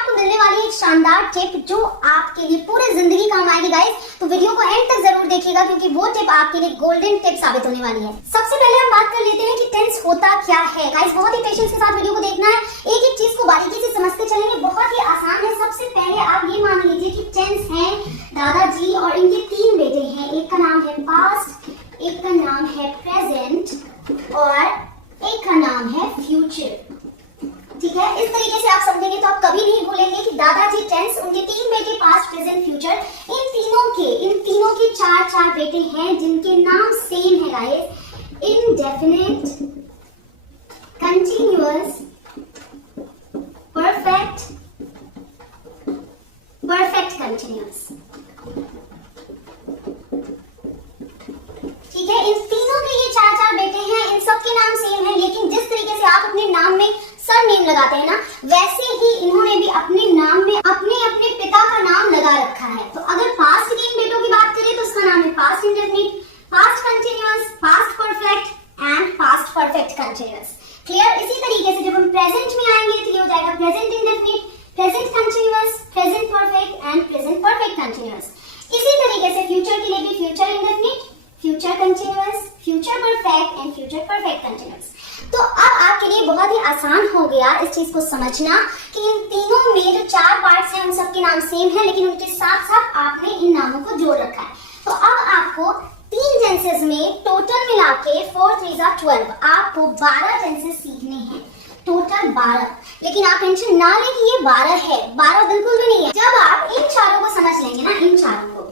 आपको मिलने वाली है एक शानदार टिप जो आपके लिए पूरे जिंदगी काम आएगी गाइस। तो वीडियो को एंड तक जरूर देखिएगा क्योंकि वो टिप आपके लिए गोल्डन टिप साबित होने वाली है। सबसे पहले हम बात कर लेते हैं कि टेंस होता क्या है। गाइस बहुत ही पेशेंस के साथ वीडियो को देखना है, एक एक चीज को बारीकी से समझते चलेंगे। बहुत ही आसान है। सबसे पहले आप ये मान लीजिए कि टेंस है दादाजी और इनके 3 बेटे हैं। एक का नाम है पास्ट, एक का नाम है प्रेजेंट और एक का नाम है फ्यूचर। ठीक है, इस तरीके से आप समझेंगे तो आप कभी नहीं भूलेंगे कि दादाजी टेंस, उनके 3 बेटे पास्ट प्रेजेंट फ्यूचर, इन तीनों के 4 बेटे हैं जिनके नाम सेम है guys. Indefinite, continuous, perfect, perfect continuous. ठीक है, इन तीनों के ये 4 बेटे हैं, इन सबके नाम सेम है, लेकिन जिस तरीके से आप अपने नाम में सर नेम लगाते हैं ना, वैसे ही इन्होंने भी अपने नाम में अपने अपने पिता का नाम लगा रखा है। तो अगर पास्ट के इन बेटों की बात करें तो उसका नाम है past indefinite, past continuous, past perfect and past perfect continuous. Clear? इसी तरीके से जब हम प्रेजेंट में आएंगे तो ये हो जाएगा present indefinite, present continuous, present perfect and present perfect continuous. इसी तरीके से फ्यूचर के लिए भी future indefinite, future continuous, future perfect and future perfect continuous. तो अब आपके लिए बहुत ही आसान हो गया इस चीज को समझना कि इन तीनों में जो 4 पार्ट्स हैं उन सबके नाम सेम है, लेकिन उनके साथ साथ आपने इन नामों को जोड़ रखा है। तो अब आपको 3 टेंसेस में टोटल मिला के 4 3 12 आपको 12 टेंसेस सीखने हैं, टोटल 12। लेकिन आप टेंशन ना लें कि ये 12 है, 12 बिल्कुल भी नहीं है। जब आप इन चारों को समझ लेंगे ना, इन चारों को,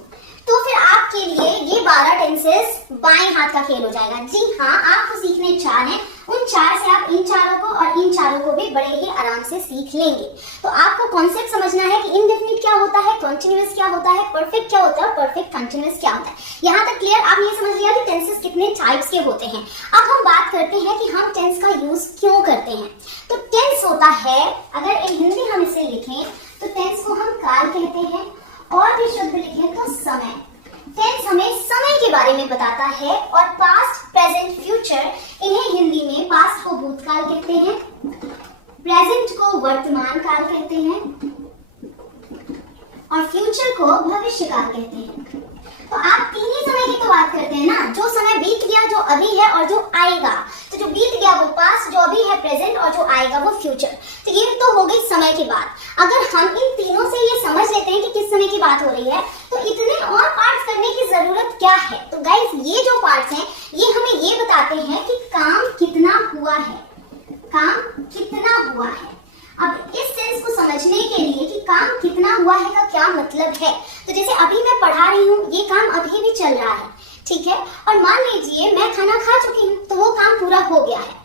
तो फिर आपके लिए ये 12 टेंसेस बाएं हाथ का खेल हो जाएगा। जी हाँ, आपको सीखने 4 हैं, उन 4 से आप इन चारों को और इन चारों को भी बड़े ही आराम से सीख लेंगे। तो आपको कॉन्सेप्ट समझना है कि इंडेफिनिट क्या होता है, कंटीन्यूअस क्या होता है, परफेक्ट क्या होता है, परफेक्ट कंटीन्यूअस क्या होता है। यहाँ तक क्लियर? आप ये समझ लिया कि टेंसेस कितने टाइप्स के होते हैं। अब हम बात करते हैं कि हम टेंस का यूज क्यों करते हैं। तो टेंस होता है, अगर इन हिंदी हम इसे लिखें तो टेंस को हम काल कहते हैं, और भी शुद्ध लिखें तो समय। टेंस हमें समय के बारे में बताता है, और पास्ट, प्रेजेंट, फ्यूचर, इन्हें हिंदी में पास्ट को भूतकाल कहते हैं, प्रेजेंट को वर्तमान काल कहते हैं और फ्यूचर को भविष्य काल कहते हैं। तो आप 3 ही समय की तो बात करते हैं ना, जो समय बीत गया, जो अभी है और जो आएगा। तो जो बीत गया वो पास्ट, जो अभी है प्रेजेंट और जो आएगा वो फ्यूचर। तो ये तो हो गई समय की बात। अगर हम इन तीनों से ये समझ लेते हैं कि किस समय की बात हो रही है, तो इतने और पार्ट्स करने की जरूरत क्या है। तो गाइस, ये जो पार्ट्स हैं ये हमें ये बताते हैं कि काम कितना हुआ है, काम कितना हुआ है। अब इस सेंस को समझने के लिए कि काम कितना हुआ है का क्या मतलब है, तो जैसे अभी मैं पढ़ा रही हूँ, ये काम अभी भी चल रहा है, ठीक है। और मान लीजिए मैं खाना खा चुकी हूँ, तो वो काम पूरा हो गया है।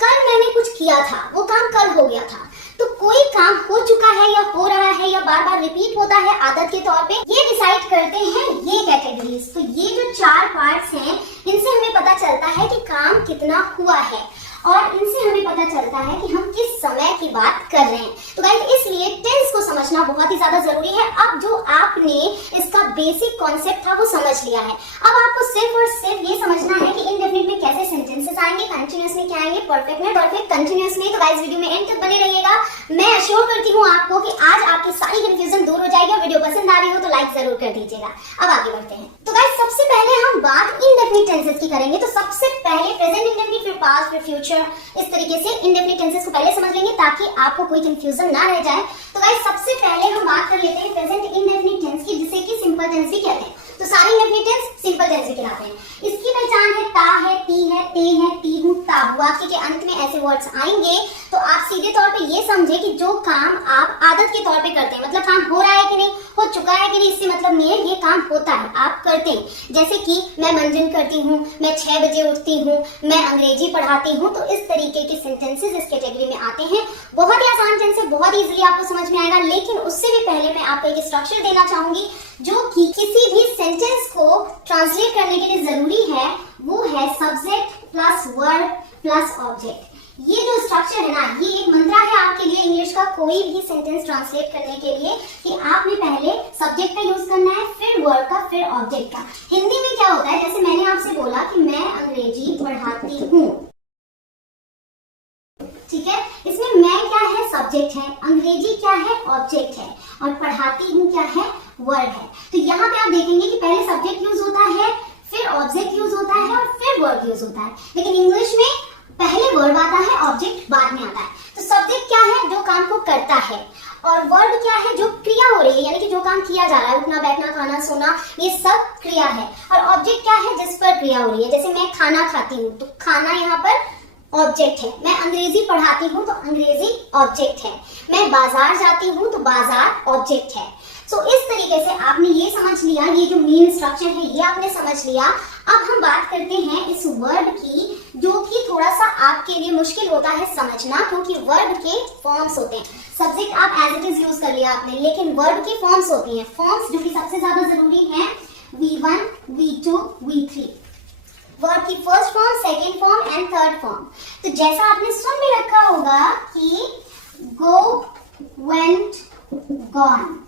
कल मैंने कुछ किया था, वो काम कल हो गया था। तो कोई काम हो चुका है या हो रहा है या बार बार रिपीट होता है आदत के तौर पे, ये डिसाइड करते हैं ये कैटेगरीज। तो ये जो 4 पार्ट्स हैं, इनसे हमें पता चलता है कि काम कितना हुआ है, और इनसे हमें पता चलता है कि हम किस समय की बात कर रहे हैं। तो गाइस, इसलिए टेंस को समझना बहुत ही ज्यादा जरूरी है। अब जो आपने इसका बेसिक कॉन्सेप्ट था वो समझ लिया है, अब आपको सिर्फ और सिर्फ ये समझना है कि इंडेफिनिट में कैसे सेंटेंसेस आएंगे, कंटीन्यूअस में क्या आएंगे, परफेक्ट में, परफेक्ट कंटीन्यूअस में। तो गाइस, वीडियो में एंड तक बने रहिएगा। मैं अश्योर करती हूँ आपको कि आज आपकी सारी कंफ्यूजन दूर हो जाएगी। वीडियो पसंद आ रही हो तो लाइक जरूर कर दीजिएगा। अब आगे बढ़ते हैं। तो गाइस, सबसे पहले हम बात इंडेफिनिट टेंसेस की करेंगे। तो सबसे पहले प्रेजेंट इंडेफिनिट, फिर पास्ट, फिर फ्यूचर, इस तरीके से इंडेफिनिट टेंसेस को पहले समझ लेंगे ताकि आपको कोई कंफ्यूजन ना रह जाए। तो गाइस, सबसे पहले हम बात कर लेते हैं प्रेजेंट इंडेफिनिट टेंस की, जिसे कि सिंपल टेंस भी कहते हैं। तो सारे इंडेफिनिट टेंस सिंपल टेंस भी कहलाते हैं। इसकी पहचान है ता है, ती है, ते है, ती हूं, ता हूं। वाक्य के अंत में ऐसे वर्ड्स आएंगे तो आप सीधे तौर पे ये समझे कि जो काम आप आदत के तौर पे करते हैं, मतलब काम हो रहा है कि नहीं, हो चुका है कि नहीं, इससे मतलब नहीं है, ये काम होता है, आप करते हैं। जैसे कि मैं मंजन करती हूँ, मैं 6 बजे उठती हूँ, मैं अंग्रेजी पढ़ाती हूँ। तो इस तरीके के सेंटेंसेस इस कैटेगरी में आते हैं। बहुत ही आसान टेंस है, बहुत इजीली आपको समझ में आएगा। लेकिन उससे भी पहले मैं आपको एक स्ट्रक्चर देना चाहूंगी जो कि किसी भी सेंटेंस को ट्रांसलेट करने के लिए जरूरी है। वो है subject plus verb plus object. ये जो स्ट्रक्चर है ना, ये एक मंत्रा है आपके लिए इंग्लिश का कोई भी सेंटेंस ट्रांसलेट करने के लिए, कि आपने पहले सब्जेक्ट का यूज करना है, फिर वर्ब का, फिर ऑब्जेक्ट का। हिंदी में क्या होता है, जैसे मैंने आपसे बोला कि मैं अंग्रेजी पढ़ाती हूँ, ठीक है। इसमें मैं क्या है, सब्जेक्ट है, अंग्रेजी क्या है, ऑब्जेक्ट है, और पढ़ाती हूँ क्या है, वर्ब है। तो यहाँ पे आप देखेंगे कि पहले सब्जेक्ट यूज होता है, फिर ऑब्जेक्ट यूज होता है और फिर वर्ब यूज होता है। लेकिन इंग्लिश में पहले वर्ब आता है, ऑब्जेक्ट बाद में आता है। तो सब्जेक्ट क्या है, जो काम को करता है, और वर्ब क्या है, जो क्रिया हो रही है, यानी कि जो काम किया जा रहा है, उठना, बैठना, खाना, सोना, ये सब क्रिया है। और ऑब्जेक्ट क्या है, जिस पर क्रिया हो रही है। जैसे मैं खाना खाती हूँ, तो खाना यहाँ पर ऑब्जेक्ट है। मैं अंग्रेजी पढ़ाती हूँ, तो अंग्रेजी ऑब्जेक्ट है। मैं बाजार जाती हूँ, तो बाजार ऑब्जेक्ट है। सो इस तरीके से आपने ये समझ लिया, ये जो मेन स्ट्रक्चर है ये आपने समझ लिया। अब हम बात करते हैं इस वर्ब की, जो कि थोड़ा सा आपके लिए मुश्किल होता है समझना, क्योंकि वर्ब के फॉर्म्स होते हैं। सब्जेक्ट आप एज इट इज यूज कर लिया आपने, लेकिन वर्ब की फॉर्म्स होती हैं। फॉर्म्स जो कि सबसे ज्यादा जरूरी है, V1, V2, V3। वर्ब की first form, second form and third form. तो जैसा आपने सुन भी रखा होगा कि गो, वेंट, गॉन।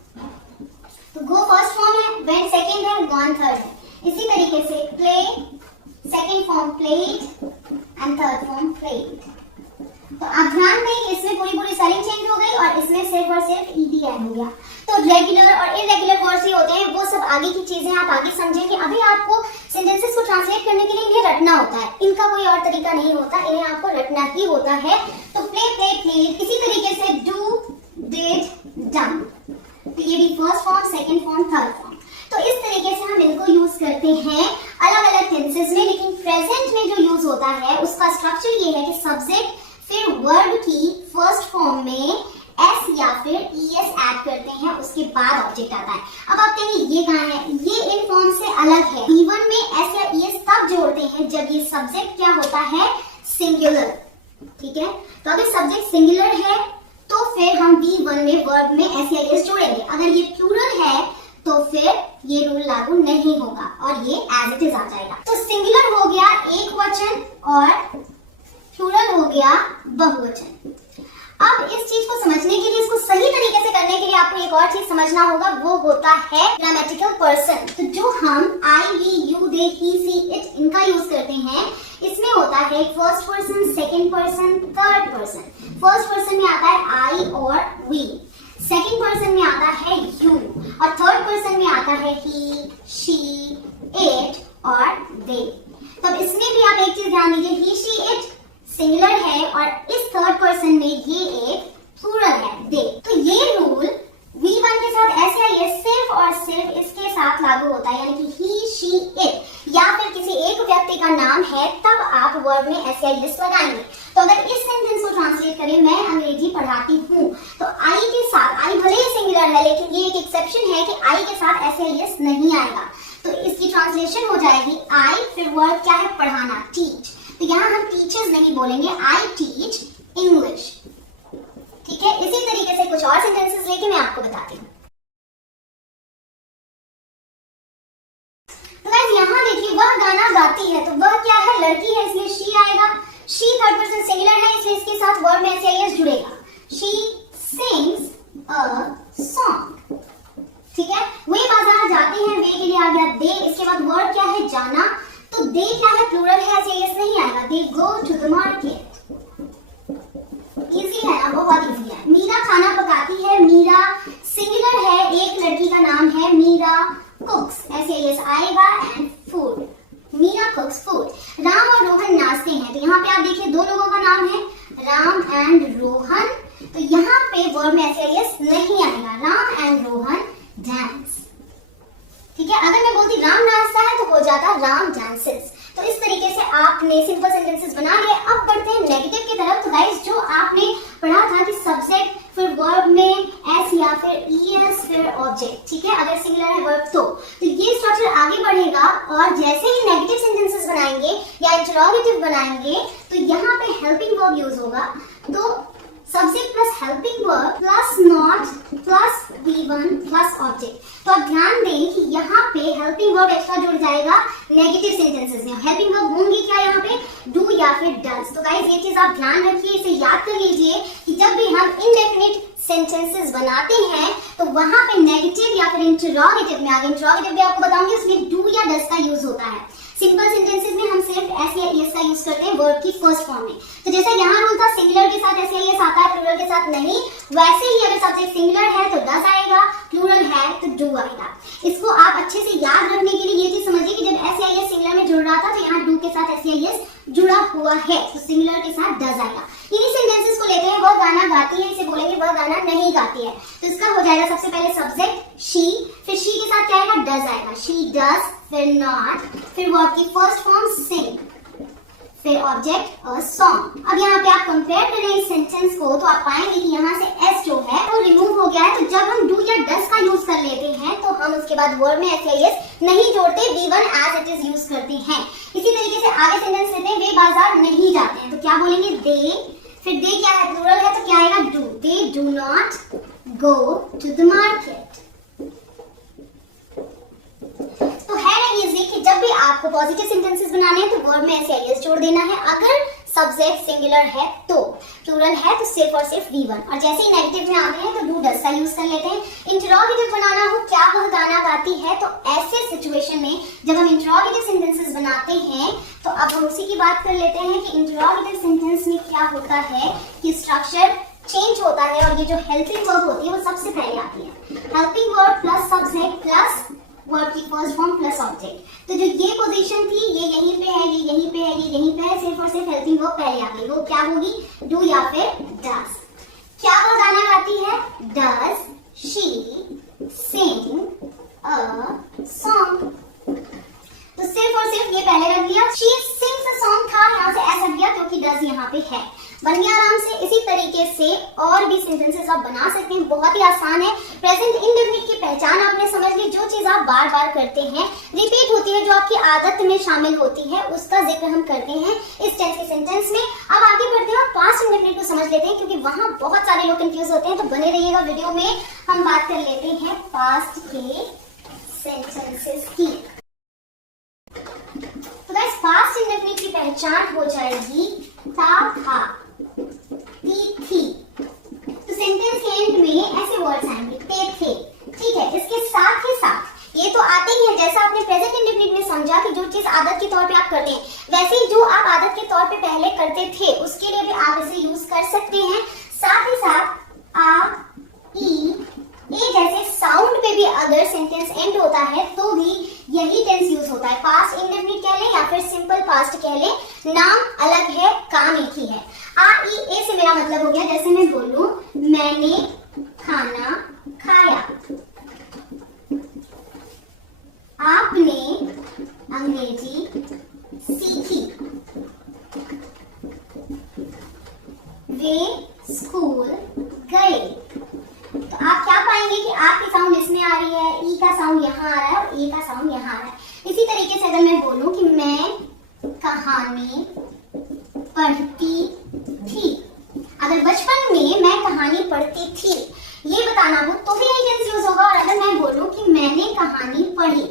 तो गो फर्स्ट फॉर्म है, वेंट सेकेंड है, गॉन थर्ड है। इसी तरीके से play second form, played, and third form, played. तो आप ध्यान दें, इसमें पूरी स्पेलिंग चेंज हो गई और इसमें सिर्फ और सिर्फ ईडी ऐड हो गया। तो रेगुलर और इरेगुलर वर्ड्स ही होते हैं, वो सब आगे की चीजें आप आगे समझेंगे। अभी आपको सेंटेंसेस को ट्रांसलेट करने के लिए इन्हें रटना होता है, इनका कोई और तरीका नहीं होता, इन्हें आपको रटना ही होता है। तो प्ले, प्ले, प्लेड, इसी तरीके से डू, डिड, डन। तो ये भी first form, second form, third form. तो इस तरीके से हम इनको यूज करते हैं अलग अलग टेंसेस में। लेकिन प्रेजेंट में जो यूज होता है उसका स्ट्रक्चर ये है कि सब्जेक्ट फिर वर्ब की फर्स्ट फॉर्म में एस या फिर ईएस ऐड करते हैं, उसके बाद ऑब्जेक्ट आता है। अब आप कहेंगे ये कहाँ है, ये इन फॉर्म से अलग है। V1 में एस या ईएस तब जोड़ते हैं जब ये सब्जेक्ट क्या होता है, सिंगुलर। ठीक है, तो अगर सब्जेक्ट सिंगुलर है तो फिर हम V1 में वर्ब में एस या ईएस जोड़ेंगे। अगर ये प्लूरल है तो फिर ये रूल लागू नहीं होगा और ये एज इट इज आ जाएगा। तो सिंगुलर हो गया एक वचन और प्लूरल हो गया बहुवचन। अब इस चीज को समझने के लिए, इसको सही तरीके से करने के लिए आपको एक और चीज समझना होगा, वो होता है ग्रामेटिकल पर्सन। तो जो हम I, we, you, they, he, she, it इनका यूज करते हैं, इसमें होता है first person, second person, third person. First person में आता है आई और वी, सेकेंड पर्सन में आता है यू, और थर्ड पर्सन में आता है ही, शी, इट और दे। तो इसमें भी आप एक चीज ध्यान दीजिए, ही, शी, इट सिंगुलर है और इस थर्ड पर्सन में ये एक प्लूरल है, दे। तो ये रूल V1 के साथ एस या ये सिर्फ और सिर्फ इसके साथ लागू होता है, यानी कि ही, शी, इट, या फिर किसी एक व्यक्ति का नाम है तब आप वर्ब में एस या एस लगाएंगे। तो अगर इस सेंटेंस को ट्रांसलेट करें, मैं अंग्रेजी पढ़ाती हूँ, तो आई के साथ, आई भले ही सिंगुलर है लेकिन ये एक एक्सेप्शन है कि आई के साथ एस या एस नहीं आएगा। तो इसकी ट्रांसलेशन हो जाएगी आई, फिर वर्ब क्या है, पढ़ाना, टीच। तो यहाँ हम टीचर्स नहीं बोलेंगे, आई टीच इंग्लिश। ठीक है, इसी तरीके से कुछ और सेंटेंसेस लेके मैं आपको बताती हूँ। तो गाइस यहाँ देखिए, वह गाना गाती है, तो वह क्या है, लड़की है, इसलिए शी आएगा। शी थर्ड पर्सन सिंगुलर है, इसलिए इसके साथ वर्ब में एस जुड़ेगा। She sings a song. ठीक है, वे बाजार जाते हैं, वे के लिए आ गया दे, इसके बाद वर्ब क्या है, जाना। तो दे क्या है, प्लूरल है, ऐसे यस नहीं आएगा, they go to the market. Easy है ना, बहुत इजी है। मीरा खाना पकाती है, मीरा सिंगुलर है, एक लड़की का नाम है मीरा कुक्स, ऐसे यस आएगा, and food, Meera cooks food. Ram और रोहन नाचते हैं, तो यहाँ पे आप देखिए दो लोगों का नाम है, राम एंड रोहन। तो यहाँ पे वर्ब में ऐसे यस नहीं आएगा, राम एंड रोहन डांस। ठीक है, अगर मैं बोलती राम नाचता है तो हो जाता राम डांसेस। तो इस तरीके से आपने सिंपल सेंटेंसेस बना लिए। अब बढ़ते हैं नेगेटिव की तरफ। तो गाइस, जो आपने पढ़ा था कि सब्जेक्ट फिर वर्ब में एस या फिर ईएस फिर ऑब्जेक्ट, ठीक है, अगर सिंगुलर है वर्ब तो ये स्ट्रक्चर आगे बढ़ेगा और जैसे ही नेगेटिव सेंटेंसेस बनाएंगे या इंटरोगेटिव बनाएंगे तो यहाँ पे हेल्पिंग वर्ब यूज होगा। तो subject plus helping verb plus not plus V1 plus object. तो आप ध्यान दें कि यहाँ पे हेल्पिंग वर्ब एक्स्ट्रा जुड़ जाएगा नेगेटिव सेंटेंसेस में। हेल्पिंग वर्ब होंगी क्या यहाँ पे, डू या फिर डज। तो गाइस, ये चीज आप ध्यान रखिए, इसे याद कर लीजिए कि जब भी हम इनडेफिनिट सेंटेंसेस बनाते हैं तो वहां पे नेगेटिव या फिर इंटरोगेटिव में, आगे इंटरोगेटिव भी आपको बताऊंगी, उसमें डू या डज का यूज होता है। सिंपल सेंटेंसेस में हम सिर्फ एस या एस का यूज करते हैं वर्ब की फर्स्ट फॉर्म में। तो जैसा यहाँ रूल था सिंगुलर के साथ एस या एस आता है, प्लूरल के साथ नहीं, वैसे ही अगर सब्जेक्ट सिंगुलर है तो डज आएगा, प्लूरल है तो डू आएगा। इसको आप अच्छे से याद रखने के लिए ये चीज समझिए कि जब एस या एस सिंगुलर में जुड़ रहा था तो यहाँ डू के साथ एस या एस जुड़ा हुआ है, तो सिंगुलर के साथ डज आएगा। इन्हीं सेंटेंसेस को लेते हैं, वह गाना गाती है, इसे बोलेंगे वह गाना नहीं गाती है। तो इसका हो जाएगा सबसे पहले सब्जेक्ट शी, फिर शी के साथ क्या आएगा, डज आएगा, शी डज, फिर नॉट, फिर वर्ब की फर्स्ट फॉर्म सिंग, फिर ऑब्जेक्ट अ सॉन्ग। अब यहाँ पे आप कंपेयर करें इस सेंटेंस को तो आप पाएंगे कि यहाँ से एस जो है वो रिमूव हो गया है। तो जब हम डू या डज का यूज कर लेते हैं तो हम उसके बाद वर्ब में एस या एस नहीं जोड़ते, V1 as it is use करते हैं। इसी तरीके से आगे सेंटेंस लेते हैं, वे बाजार नहीं जाते हैं, तो क्या बोलेंगे, दे, फिर दे क्या है, प्लूरल है तो क्या आएगा, do, they do not go to the market. तो है ना इजी कि जब भी आपको पॉजिटिव सेंटेंसेस बनाने हैं तो वर्ब में एस या एस जोड़ देना है। अगर सब्जेक्ट सिंगुलर है तो, प्लूरल है तो सिर्फ और सिर्फ V1, और जैसे ही नेगेटिव में आते हैं तो डू डज का यूज कर लेते हैं। इंटरोगेटिव बनाना हो, क्या वह गाना गाती है, तो ऐसे सिचुएशन में जब हम इंटरोगेटिव सेंटेंसेस बनाते हैं तो अब हम उसी की बात कर लेते हैं कि इंटरोगेटिव सेंटेंस में क्या होता है कि स्ट्रक्चर चेंज होता है और ये जो हेल्पिंग वर्ब होती है वो सबसे पहले आती है। Helping verb plus subject plus verb की फर्स्ट फॉर्म प्लस ऑब्जेक्ट। तो जो ये पोजीशन थी ये यहीं पे है, ये यहीं पे है, ये यहीं पे है, सिर्फ और सिर्फ हेल्पिंग वर्ब पहले आ गई, वो क्या होगी, डू या फिर डज। क्या वो गाना गाती है, does she sing a song. तो सिर्फ और सिर्फ ये पहले रख दिया, शी सिंग्स अ सॉन्ग था, यहाँ से ऐसा दिया क्योंकि डज यहाँ पे है, बन गया आराम से। इसी तरीके से और भी सेंटेंसेस आप बना सकते हैं, बहुत ही आसान है। प्रेजेंट इंडेफिनिट की पहचान आपने समझ ली, जो चीज आप बार बार करते हैं, रिपीट होती है, जो आपकी आदत में शामिल होती है, उसका जिक्र हम करते हैं इस टेंस के सेंटेंस में। अब आगे बढ़ते हैं और पास्ट इंडेफिनिट को समझ लेते हैं, क्योंकि वहां बहुत सारे लोग कंफ्यूज होते हैं। तो बने रहिएगा वीडियो में, हम बात कर लेते हैं पास्ट के सेंटेंसेस की। तो गाइस पास्ट इंडेफिनिट की पहचान हो जाएगी था, था, थी। तो सेंटेंस के एंड में ऐसे वर्ड्स आएंगे, थे, ठीक है। इसके साथ ही साथ ये तो आते ही है, जैसा आपने प्रेजेंट इंडेफिनिट में समझा कि जो चीज आदत के तौर पे आप करते हैं, वैसे ही जो आप आदत के तौर पे पहले करते थे उसके लिए भी आप इसे यूज कर सकते हैं। साथ ही साथ आ, ई, ए जैसे साउंड पे भी अगर सेंटेंस एंड होता है तो भी यही टेंस यूज होता है। पास्ट इंडेफिनिट कह लें या फिर सिंपल पास्ट कह लें, नाम अलग है, काम एक ही है। आ, ई, ए से मेरा मतलब हो गया, जैसे मैं बोलूं मैंने खाना खाया, आपने अंग्रेजी सीखी, वे स्कूल गए। तो आप क्या पाएंगे कि आपकी साउंड इसमें आ रही है, ई का साउंड यहाँ आ रहा है और ए का साउंड यहाँ आ रहा है। इसी तरीके से अगर मैं बोलूं कि मैं कहानी पढ़ती थी, अगर बचपन में मैं कहानी पढ़ती थी ये बताना हो तो भी यही टेंस यूज होगा। और अगर मैं बोलूं कि मैंने कहानी पढ़ी,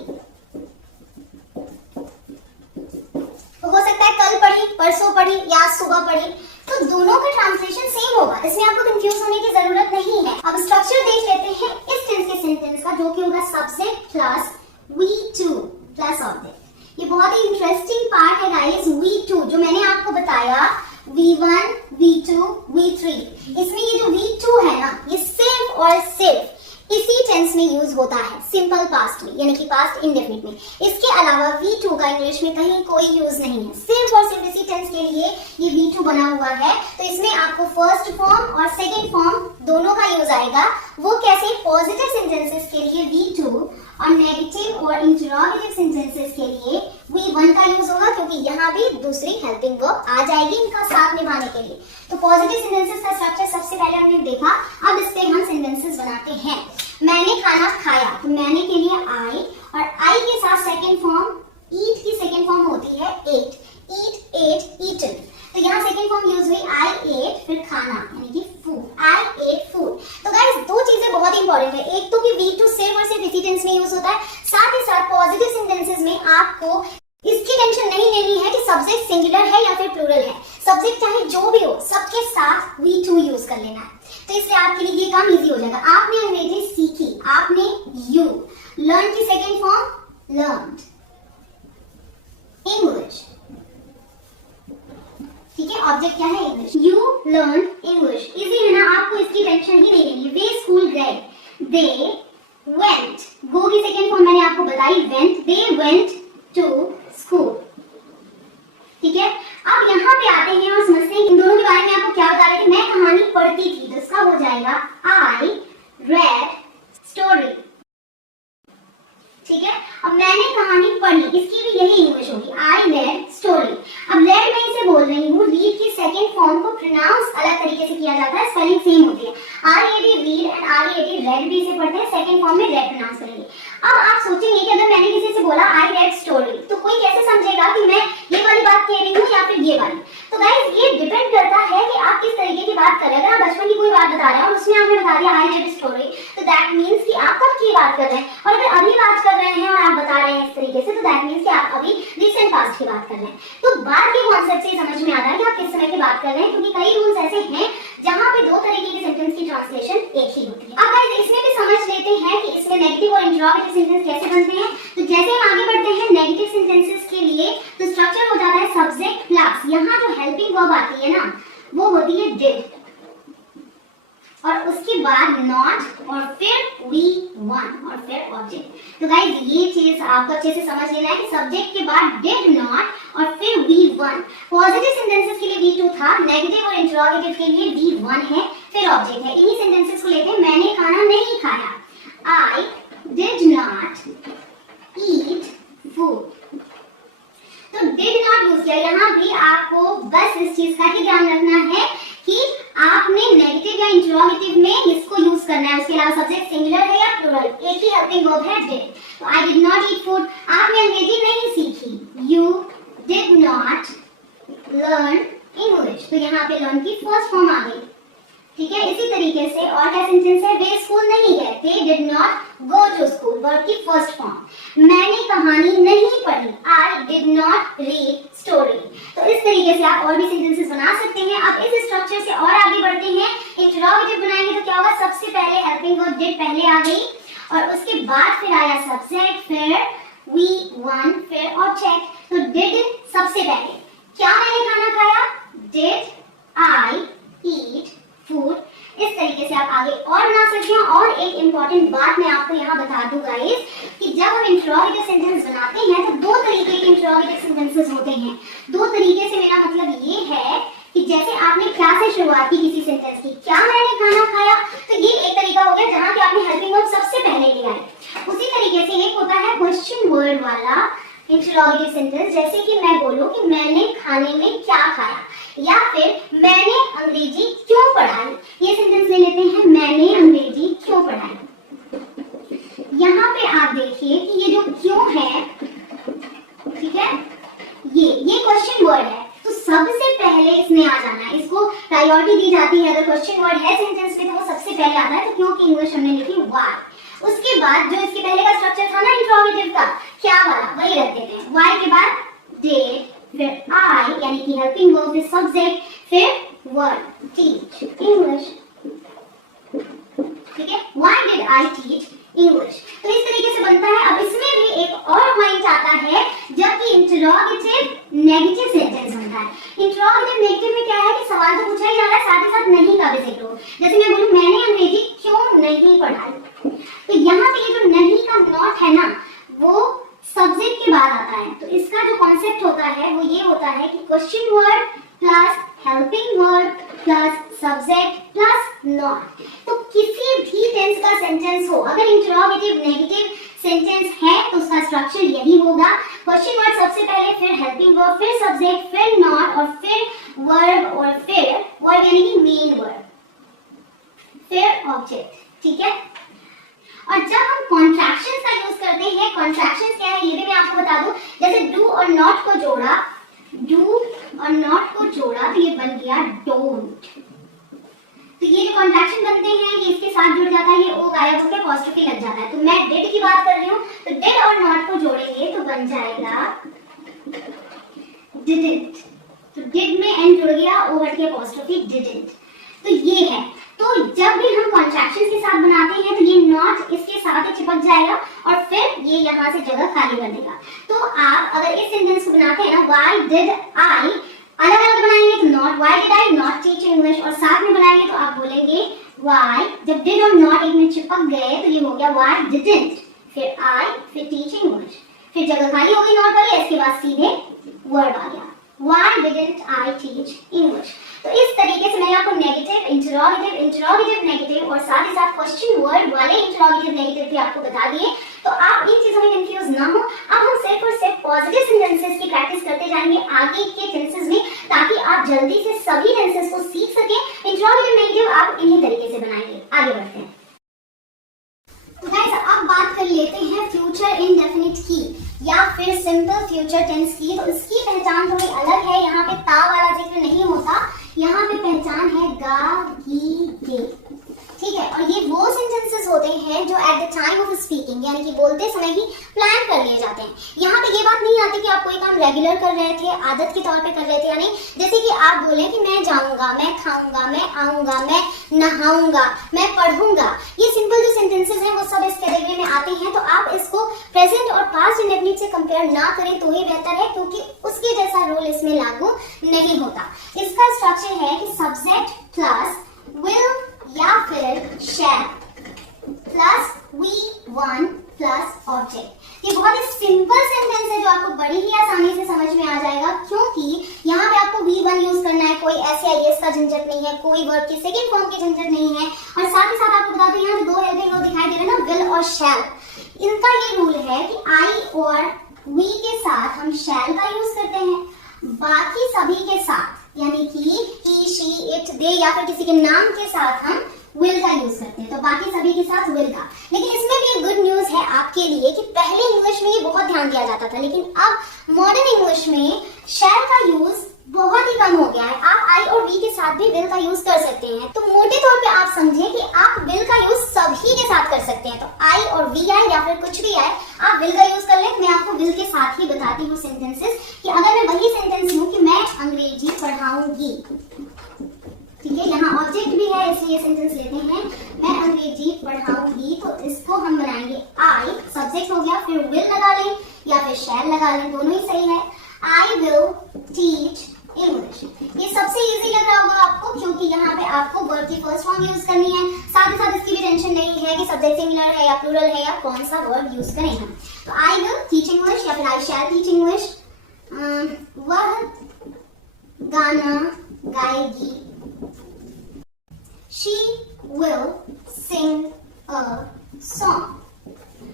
तो हो सकता है कल पढ़ी, परसों पढ़ी या सुबह पढ़ी, तो दोनों का ट्रांसलेशन सेम होगा, इसमें आपको कंफ्यूज होने की जरूरत नहीं है। अब स्ट्रक्चर देख लेते हैं इस टेंस के सेंटेंस का, जो कि होगा subject plus V2 plus object. ये बहुत ही इंटरेस्टिंग पार्ट है गाइस, V2 जो मैंने आपको बताया, V1, V2, V3, इसमें ये जो V2 है ना, ये सिर्फ और सिर्फ इसी टेंस में यूज होता है, सिंपल पास्ट में, यानी कि पास्ट इंडेफिनिट में। इसके अलावा V2 का इंग्लिश में कहीं कोई यूज नहीं है, सिर्फ और सिर्फ इसी टेंस के लिए ये V2 बना हुआ है। तो इसमें आपको फर्स्ट फॉर्म और सेकंड फॉर्म दोनों का यूज आएगा। वो कैसे, पॉजिटिव सेंटेंसेस के लिए V2 और नेगेटिव और इंटरोगेटिव सेंटेंसेस के लिए V1 का यूज होगा, क्योंकि यहाँ भी दूसरी हेल्पिंग वर्ब आ जाएगी इनका साथ निभाने के लिए। तो पॉजिटिव सेंटेंसेस का स्ट्रक्चर सबसे पहले हमने देखा, अब इस पे हम सेंटेंसेस बनाते हैं। मैंने खाना खाया, तो मैंने के लिए आई, और आई के साथ सेकंड फॉर्म ईट की सेकंड फॉर्म होती है एट, ईट, एट, ईटन। तो यहाँ सेकंड फॉर्म यूज हुई आई एट, फिर खाना यानी कि फूड, आई एट फूड। तो गाइस दो चीजें बहुत इंपॉर्टेंट है, एक तो कि V2 सिर्फ और सिर्फ इसी टेंस में यूज होता है, साथ ही साथ पॉजिटिव सेंटेंसेस में आपको इसकी टेंशन नहीं लेनी है कि सब्जेक्ट सिंगुलर है या फिर प्लूरल है। सब्जेक्ट चाहे जो भी हो, सबके साथ V2 यूज कर लेना है, तो इससे आपके लिए ये काम इजी हो जाएगा। आपने अंग्रेजी सीखी, आपने यू, लर्न की second form learned, they went, go की सेकेंड फॉर्म मैंने आपको बताई went, they went to school। ठीक है, अब यहाँ पे आते हैं और समझते हैं इन दोनों के बारे में आपको क्या बता रहे थे। मैं कहानी पढ़ती थी, तो इसका हो जाएगा I read story। ठीक है, अब मैंने कहानी पढ़ी, इसकी भी यही इंग्लिश होगी I read story। अब read मैं इसे बोल रही हूँ, read की सेकेंड फॉर्म को प्रोनाउंस अलग तरीके से किया जाता है, स्पेलिंग सेम होती है। READ read and READ read भी इसे पढ़ते हैं, सेकेंड फॉर्म में read प्रोनाउंस करेंगे। अब आप सोचेंगे कि अगर मैंने किसी से बोला I read story, तो कोई कैसे समझेगा कि मैं ये वाली बात कह रही हूँ या फिर ये वाली। तो गाइस ये डिपेंड करता है कि आप किस तरीके की बात कर रहे हैं। अगर आप बचपन की कोई बात बता रहे हैं और उसमें आपने बता दिया I read story, तो दैट मींस कि आप कब की बात कर रहे हैं। और अगर अभी बात कर रहे हैं और आप बता रहे हैं इस तरीके से, तो दैट मींस कि आप अभी रिसेंट पास्ट की बात कर रहे हैं। तो बात के कॉन्सेप्ट से समझ में आता है कि आप किस समय की बात कर रहे हैं, क्योंकि कई रूल्स ऐसे हैं जहां पे दो तरीके के सेंटेंस की ट्रांसलेशन एक ही होती है। अब गाइस इसमें भी समझ लेते हैं कि इसमें नेगेटिव और इंटरोगेटिव सेंटेंस कैसे बनते हैं। तो जैसे हम आगे बढ़ते हैं नेगेटिव सेंटेंसेस के लिए, तो स्ट्रक्चर हो जाता है सब्जेक्ट प्लस, यहाँ जो हेल्पिंग वर्ब आती है ना, वो होती है डिड, और उसके बाद नॉट, और फिर वी वन, और फिर ऑब्जेक्ट। तो गाइस ये चीज आपको अच्छे से समझ लेना है कि सब्जेक्ट के बाद डिड नॉट और फिर वी वन। पॉजिटिव सेंटेंसेस के लिए वी टू था, नेगेटिव और इंटरोगेटिव के लिए वी वन है, फिर ऑब्जेक्ट है। इन्हीं सेंटेंसेस को लेते हैं। मैंने खाना नहीं खाया, I did not eat food। तो did not यूज किया। यहाँ भी आपको बस इस चीज का ही ध्यान रखना है कि आपने नेगेटिव या इंटरोगेटिव में इसको यूज करना है। उसके अलावा सब्जेक्ट सिंगुलर है या प्लूरल, एक ही हेल्पिंग वर्ब है did। तो I did not eat food, आपने अंग्रेजी नहीं सीखी, you did not learn English। तो यहाँ पे learn की फर्स्ट फॉर्म आ गई। ठीक है, इसी तरीके से और क्या सेंटेंस है, वे स्कूल नहीं गए, they did not go to school, verb की फर्स्ट फॉर्म। मैंने कहानी नहीं पढ़ी, I did not read story। तो इस तरीके से आप और भी सेंटेंसेस बना सकते हैं। अब इस स्ट्रक्चर से और आगे बढ़ते हैं, इंटरोगेटिव बनाएंगे तो क्या होगा, सबसे पहले हेल्पिंग वर्ब डिड पहले आ गई, और उसके बाद फिर आया सब्जेक्ट, फिर वी वन, फिर ऑब्जेक्ट। तो डिड सबसे पहले, क्या मैंने खाना खाया, डिड I eat फूड। इस तरीके से आप आगे और बना सकते हैं। और एक इंपॉर्टेंट बात मैं आपको यहाँ बता दूं गाइस, कि जब हम इंटरोगेटिव सेंटेंस बनाते हैं तो दो तरीके के इंटरोगेटिव सेंटेंसेस होते हैं। दो तरीके से मेरा मतलब ये है कि जैसे आपने क्या से शुरुआत की किसी सेंटेंस की, क्या मैंने खाना खाया, तो ये एक तरीका हो गया जहाँ पे आपने हेल्पिंग वर्ब सबसे पहले ले आए। उसी तरीके से एक होता है क्वेश्चन वर्ड वाला इंटरोगेटिव सेंटेंस, जैसे कि मैं बोलूं कि मैंने खाने में क्या खाया, या फिर मैंने अंग्रेजी क्यों पढ़ाई। ये सेंटेंस ले लेते हैं, मैंने अंग्रेजी क्यों पढ़ाई। यहाँ पे आप देखिए कि ये जो क्यों है, ठीक है, ये क्वेश्चन वर्ड है, तो सबसे पहले इसमें आ जाना है, इसको प्रायोरिटी दी जाती है। अगर क्वेश्चन वर्ड है सेंटेंस में तो वो सबसे पहले आता है। तो क्यों की इंग्लिश हमने लिखी वाई। उसके बाद जो इसके पहले का स्ट्रक्चर था ना इंटरोगेटिव का, क्या वाला, वही रख देते हैं। वाई के बाद डिड, फिर I यानी कि हेल्पिंग वर्ब, फिर सब्जेक्ट, फिर वर्ड टीच इंग्लिश। ठीक है, why did I teach English। तो इस तरीके से बनता है। अब इसमें भी एक और पॉइंट आता है, जबकि इंटरोगेटिव नेगेटिव सेंटेंस बनता है। इंटरोगेटिव नेगेटिव में क्या है कि सवाल तो पूछा ही जा रहा है, साथ ही साथ नहीं का भी जिक्र हो। जैसे मैं बोलूं मैंने अंग्रेजी क्यों नहीं पढ़ाई, तो यहाँ पे ये जो नहीं का नॉट है ना, वो सब्जेक्ट के बाद आता है। तो इसका जो कॉन्सेप्ट होता है वो ये होता है कि question word plus helping word plus subject plus not. तो किसी भी टेंस का सेंटेंस हो, अगर इंटरोगेटिव नेगेटिव सेंटेंस है तो उसका स्ट्रक्चर यही होगा। क्वेश्चन वर्ड सबसे पहले, फिर हेल्पिंग वर्ब, फिर सब्जेक्ट, फिर नॉट, और फिर वर्ब, और फिर वर्ब यानी कि मेन वर्ब, फिर ऑब्जेक्ट। ठीक है, और जब हम कॉन्ट्रैक्शंस का यूज करते हैं, कॉन्ट्रैक्शंस क्या है ये भी मैं आपको बता दूं। जैसे डू और नॉट को जोड़ा, डू और नॉट को जोड़ा तो ये बन गया डोंट। तो ये जो कॉन्ट्रैक्शन बनते हैं ये इसके साथ जुड़ जाता है, ये ओ गायब होकर अपॉस्ट्रोफी लग जाता है। तो मैं डिड की बात कर रही हूँ, तो डिड और नॉट को जोड़ेंगे तो बन जाएगा डिडंट। तो डिड में एन जुड़ गया, ओ हट के अपॉस्ट्रोफी डिडंट। तो ये है। तो जब भी हम कॉन्ट्रैक्शंस के साथ बनाते हैं तो ये नॉट इसके साथ ही चिपक जाएगा और फिर ये यहाँ से जगह खाली कर देगा। तो आप अगर इस सेंटेंस को बनाते हैं ना, व्हाई डिड आई, अलग अलग बनाएंगे तो not, why did I not teach English, और साथ में बनाएंगे तो आप बोलेंगे why, जब did और not एक में चिपक गए तो ये हो गया why didn't, फिर I, फिर teach English, फिर जगह खाली हो गई not वाली, इसके बाद सीधे वर्ड आ गया why didn't I teach English। तो इस तरीके से मैंने आपको नेगेटिव, इंटरोगेटिव, इंटरोगेटिव नेगेटिव और साथ ही साथ क्वेश्चन वर्ड वाले इंटरोगेटिव नेगेटिव भी आपको बता दिए। तो आप इन चीजों में कंफ्यूज ना हो। अब हम सिर्फ और सिर्फ पॉजिटिव सेंटेंसेस की प्रैक्टिस करते जाएंगे आगे के टेंसेस में, ताकि आप जल्दी से सभी टेंसेस को सीख सकें। इंटरोगेटिव नेगेटिव आप इन्हीं तरीके से बनाएंगे। आगे बढ़ते हैं। तो गाइस अब बात कर लेते हैं फ्यूचर इंडेफिनिट की या फिर सिंपल फ्यूचर टेंस की। तो इसकी पहचान थोड़ी अलग है, यहाँ पे ता वाला जिक्र नहीं होता, यहाँ पे पहचान है गा, गी, गे, ठीक है। और ये वो सेंटेंसेस होते हैं जो at the time of speaking यानी कि बोलते समय ही प्लान कर लिए जाते हैं। यहाँ पे ये बात नहीं आती कि आप कोई काम रेगुलर कर रहे थे, आदत के तौर पे कर रहे थे, यानी जैसे कि आप बोले कि मैं जाऊंगा, मैं खाऊंगा, मैं आऊंगा, मैं नहाऊंगा, मैं पढ़ूंगा। ये सिंपल जो सेंटेंसेस हैं वो सब इस कैटेगरी में आते हैं। तो आप इसको प्रेजेंट और पास्ट इंडेफिनिट से कंपेयर ना करें तो ही बेहतर है, क्योंकि उसके जैसा रूल इसमें लागू नहीं होता। इसका स्ट्रक्चर है कि सब्जेक्ट प्लस विल या फिर shall plus V one plus object. ये बहुत ही सिंपल सेंटेंस है जो आपको बड़ी ही आसानी से समझ में आ जाएगा, क्योंकि यहाँ पे आपको वी वन यूज करना है, कोई ऐसे आईएस का झंझट नहीं है, कोई वर्ब के सेकंड फॉर्म की झंझट नहीं है। और साथ ही साथ आपको बता दें यहाँ जो दो हेल्पिंग वर्ब दिखाई दे रहे हैं ना, विल और शैल, इनका ये रूल है कि आई और वी के साथ हम शैल का यूज करते हैं, बाकी सभी के साथ यानी कि ही, शी, इट, दे या फिर किसी के नाम के साथ हम विल का यूज करते हैं। तो बाकी सभी के साथ विल का। लेकिन इसमें भी एक गुड न्यूज है आपके लिए कि पहले इंग्लिश में ये बहुत ध्यान दिया जाता था, लेकिन अब मॉडर्न इंग्लिश में शैल का यूज बहुत ही कम हो गया है। आप आई और वी के साथ भी विल का यूज कर सकते हैं। तो मोटे तौर पे आप समझें कि आप विल का यूज सभी के साथ कर सकते हैं। तो आई और वी आए या फिर कुछ भी आए, आप विल का यूज कर लें। मैं आपको विल के साथ ही बताती हूँ सेंटेंसेस कि अगर मैं वही सेंटेंस लूं कि मैं अंग्रेजी पढ़ाऊंगी, ठीक है, यहाँ ऑब्जेक्ट भी है इसलिए सेंटेंस लेते हैं, मैं अंग्रेजी पढ़ाऊंगी, तो इसको हम बनाएंगे आई, सब्जेक्ट हो गया, फिर विल लगा लें या फिर शैल लगा लें, दोनों ही सही है। I will teach English. ये सबसे इजी लग रहा होगा आपको, क्योंकि यहाँ पे आपको वर्ब की फर्स्ट फॉर्म यूज करनी है। साथ ही साथ इसकी भी टेंशन नहीं है कि सब्जेक्ट सिंगुलर है या प्लूरल है या कौन सा वर्ब यूज करें हम। तो आई विल टीच इंग्लिश या फिर आई शैल टीच इंग्लिश। वह गाना गाएगी, she will sing a song.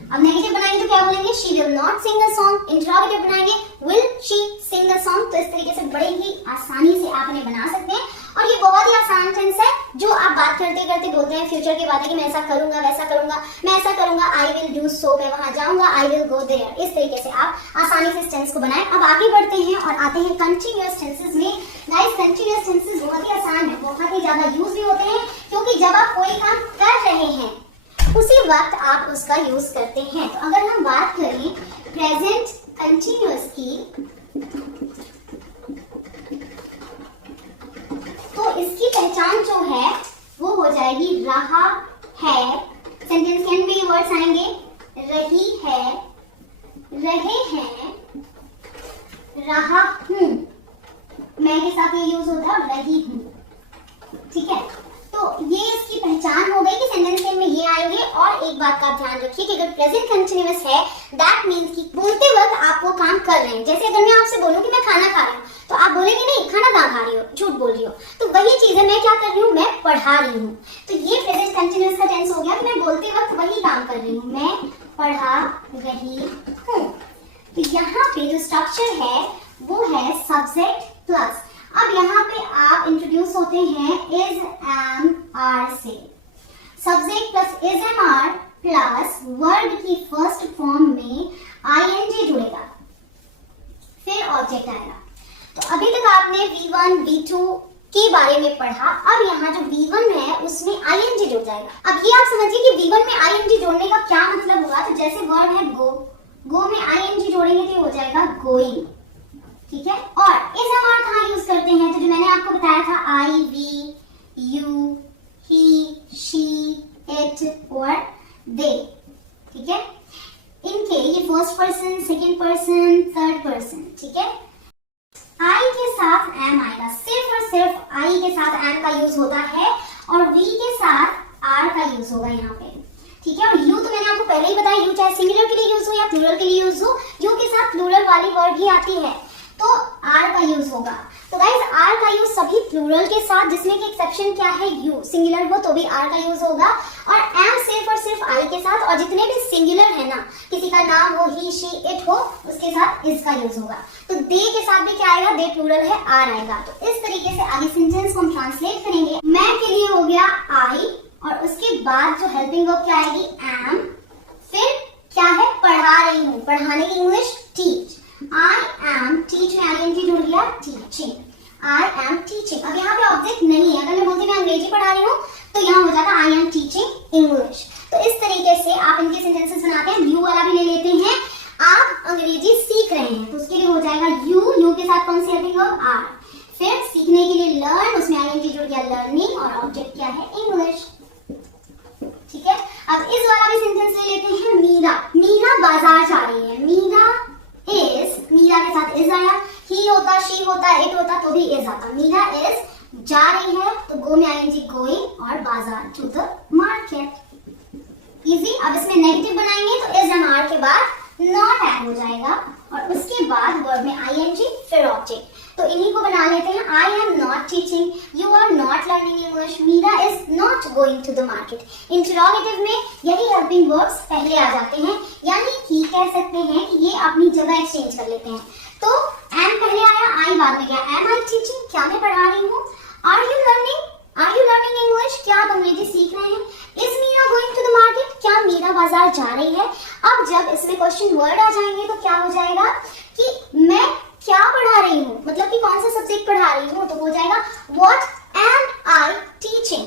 अब नेगेटिव बनाएंगे तो क्या बोलेंगे, she will not sing a song. Interrogative बनाएंगे, will she sing a song. तो इस तरीके से बड़े ही आसानी से आप इन्हें बना सकते हैं। और ये बहुत ही आसान टेंस है जो आप बात करते करते बोलते हैं फ्यूचर की बातें कि मैं ऐसा करूंगा, वैसा करूंगा, मैं ऐसा करूंगा, आई विल डू सो, मैं वहां जाऊंगा, आई विल गो देयर। इस तरीके से आप आसानी से इस टेंस को बनाएं। अब आगे बढ़ते हैं और आते हैं कंटिन्यूअस टेंसेस में। गाइस कंटिन्यूअस टेंसेस बहुत ही आसान है, बहुत ही ज्यादा यूज भी होते हैं, क्योंकि जब आप कोई काम कर रहे हैं उसी वक्त आप उसका यूज करते हैं। तो अगर हम बात करें प्रेजेंट कंटिन्यूअस की, तो इसकी पहचान जो है वो हो जाएगी रहा है। सेंटेंस के एंड में वर्ड्स आएंगे, रही है, रहे हैं, रहा हूं। मैं के साथ ये यूज होता है, रही हूं, ठीक है। तो ये इसकी पहचान हो गई कि सेंटेंस के एंड में ये आएंगे। और एक बात का ध्यान रखिए कि अगर प्रेजेंट कंटिन्यूअस है, दैट मींस कि बोलते वक्त आप वो काम कर रहे हैं। जैसे अगर मैं आपसे बोलूं कि मैं खाना खा रही हूँ, तो आप बोलेंगे नहीं खाना ना खा रही हो, झूठ बोल रही हो। तो वही चीज है, मैं क्या कर रही हूँ, मैं पढ़ा रही हूँ। तो ये प्रेजेंट कंटिन्यूअस का टेंस हो गया कि मैं बोलते वक्त वही काम कर रही हूँ, मैं पढ़ा रही हूँ। तो यहाँ पे जो स्ट्रक्चर है वो है सब्जेक्ट प्लस। अब यहाँ पे आप इंट्रोड्यूस होते हैं इज, एम, आर से। Subject plus is, am, are plus word की फर्स्ट फॉर्म में आईएनजी जुड़ेगा, फिर ऑब्जेक्ट आएगा। तो अभी तक आपने V1, V2 के बारे में पढ़ा। अब यहाँ जो V1 है उसमें आईएनजी जुड़ जाएगा। अब ये आप समझिए कि V1 में आईएनजी जोड़ने का क्या मतलब होगा। तो जैसे वर्ड है गो, गो में आईएनजी जोड़ेंगे तो हो जाएगा गोइंग, ठीक है। और इस हमारा कहाँ यूज करते हैं, तो जो मैंने आपको बताया था I, we, you, he, she, it और दे, ठीक है। इनके ये first person, second person, third person, ठीक है। आई के साथ एम आएगा, सिर्फ और सिर्फ आई के साथ एम का यूज होता है। और वी के साथ आर का यूज होगा यहाँ पे, ठीक है। और यू तो मैंने आपको पहले ही बताया, यू चाहे सिंगुलर के लिए यूज हो या प्लूरल के लिए यूज हो, यू के साथ प्लूरल वाली वर्ड ही आती है तो आर का यूज होगा। तो गाइस आर का यूज सभी प्लूरल के साथ, जिसमें कि एक्सेप्शन क्या है, यू सिंगुलर हो तो भी आर का यूज होगा, और एम सिर्फ और सिर्फ आई के साथ, और जितने भी सिंगुलर है ना, किसी का नाम हो, ही शी इट हो, उसके साथ इसका यूज होगा। तो दे के साथ भी क्या आएगा, दे प्लूरल है, आर आएगा। तो इस तरीके से आगे सेंटेंस को हम ट्रांसलेट करेंगे। मैं के लिए हो गया आई, और उसके बाद जो हेल्पिंग वर्ब क्या आएगी, एम, फिर क्या है, पढ़ा रही हूँ, पढ़ाने की English teach, I am, teach में आईएनजी जुड़ गया, टीचिंग, आई एम टीचिंग। अब यहाँ पे ऑब्जेक्ट नहीं है, अगर मैं बोलती मैं अंग्रेजी पढ़ा रही हूँ तो यहाँ हो जाता आई एम टीचिंग इंग्लिश। तो इस तरीके से आप इनके सेंटेंसेस बनाते हैं। यू वाला भी ले लेते हैं, आप अंग्रेजी सीख रहे हैं तो उसके लिए हो जाएगा यू के साथ कौन सी हेल्पिंग वर्ब, आर, फिर सीखने के लिए लर्न, उसमें आईएनजी जुड़ गया लर्निंग, और ऑब्जेक्ट क्या है, इंग्लिश, ठीक है। अब इस वाला भी सेंटेंस ले लेते हैं, मीरा बाजार जा रही है, मीरा के साथ इज आया, ही होता, शी होता, इट होता तो भी इज आता, मीरा इज जा रही है तो गो में आएंगे गोइंग, और बाजार टू द मार्केट, इजी। अब इसमें नेगेटिव बनाएंगे तो इज एंड आर के बाद नॉट ऐड हो जाएगा, और उसके बाद वर्ब में आईएनजी फिर ऑब्जेक्ट। तो इन्हीं को बना लेते हैं, I am not teaching, you are not learning English, Meera is not going to the market. Interrogative में यही हेल्पिंग वर्ब्स पहले आ जाते हैं, यानी कि कह सकते हैं कि ये अपनी जगह एक्सचेंज कर लेते हैं। तो एम पहले आया, आई बाद में गया, एम आई टीचिंग, क्या मैं पढ़ा रही हूँ, आर यू लर्निंग इंग्लिश, क्या आप अंग्रेजी सीख रहे हैं, is Meera going to the market, क्या मीरा बाजार जा रही है। अब जब इसमें क्वेश्चन वर्ड आ जाएंगे तो क्या हो जाएगा कि मैं क्या पढ़ा रही हूँ, मतलब कि कौन सा सब्जेक्ट पढ़ा रही हूँ, तो हो जाएगा व्हाट एम आई टीचिंग,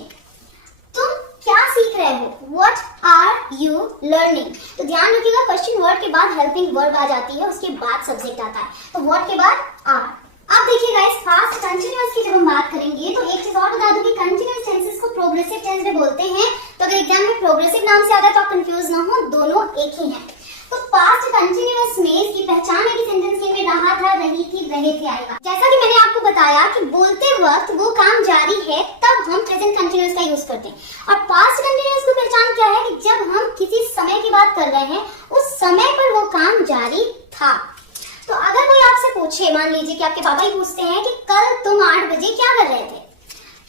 तुम क्या सीख रहे हो, व्हाट आर यू लर्निंग। तो ध्यान रखिएगा, क्वेश्चन वर्ड के बाद हेल्पिंग वर्ब आ जाती है, उसके बाद सब्जेक्ट आता है, तो व्हाट के बाद आर। अब देखिए गाइस, पास्ट कंटीन्यूअस की जब हम बात करेंगे तो एक चीज और बता दूं कि कंटीन्यूअस टेंसेस को प्रोग्रेसिव टेंस भी बोलते हैं, तो अगर एग्जाम में प्रोग्रेसिव नाम से आता है तो आप कंफ्यूज ना हो, दोनों एक ही हैं। तो पास्ट कंटीन्यूअस में इसकी पहचान है कि सेंटेंस में रहा था, रही थी, रहे थे आएगा। जैसा कि मैंने आपको बताया कि बोलते वक्त वो काम जारी है तब हम प्रेजेंट कंटीन्यूअस का यूज करते हैं, और पास्ट कंटीन्यूअस की पहचान क्या है कि जब हम किसी समय की बात कर रहे हैं उस समय पर वो काम जारी था। तो अगर कोई आपसे पूछे, मान लीजिए कि आपके पापा ही पूछते हैं कि कल तुम 8 बजे क्या कर रहे थे,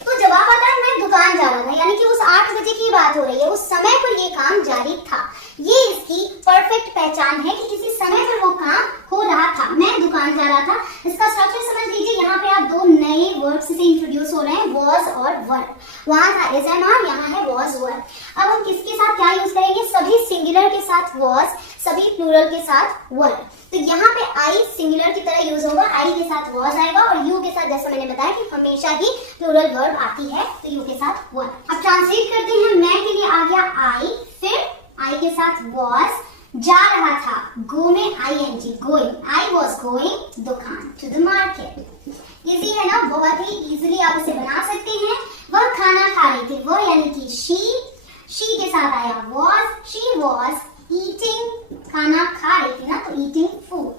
तो जवाब आता है मैं दुकान जा रहा था, यानी कि उस 8 बजे की बात हो रही है, उस समय पर ये काम जारी था। ये इसकी परफेक्ट पहचान है कि किसी समय पर वो काम हो रहा था, मैं दुकान जा रहा था। इसका स्ट्रक्चर समझ लीजिए, यहाँ पे आप दो नए वर्ब्स से इंट्रोड्यूस हो रहे हैं, वॉज और वर। वहां था इज एंड आर, यहाँ है वॉज वर। अब हम किसके साथ क्या यूज करेंगे, सभी सिंगुलर के साथ वॉज, सभी प्लूरल के साथ वर। तो यहाँ पे आई सिंगुलर की तरह यूज होगा, आई के साथ वॉज आएगा, और यू के साथ जैसा मैंने बताया कि हमेशा ही प्लूरल वर्ब आती है, तो यू के साथ वर। अब ट्रांसलेट करते हैं, मैं के लिए आ गया आई, फिर आई के साथ वॉज, जा रहा था, गो में I N G going, I was going दुकान टू द मार्केट। इजी है ना, बहुत ही इजीली आप इसे बना सकते हैं। वह खाना खा रही थी, वो यानी कि शी के साथ आया वॉज, शी वॉज ईटिंग, खाना खा रही थी ना, तो ईटिंग फूड।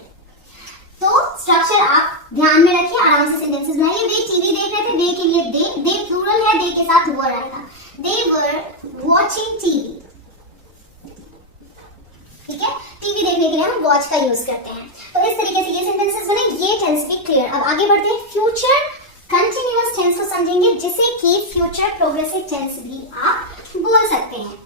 तो स्ट्रक्चर आप ध्यान में रखिए, आराम से सेंटेंसेस बनाइए। वे टीवी देख रहे थे, दे के लिए दे प्लूरल है, दे के साथ वर आएगा, दे वर वॉचिंग टीवी, ठीक है। टीवी देखने के लिए हम वॉच का यूज करते हैं। तो इस तरीके से ये सेंटेंसेस बने, ये टेंस भी क्लियर। अब आगे बढ़ते हैं, फ्यूचर कंटीन्यूअस टेंस को समझेंगे, जिसे कि फ्यूचर प्रोग्रेसिव टेंस भी आप बोल सकते हैं।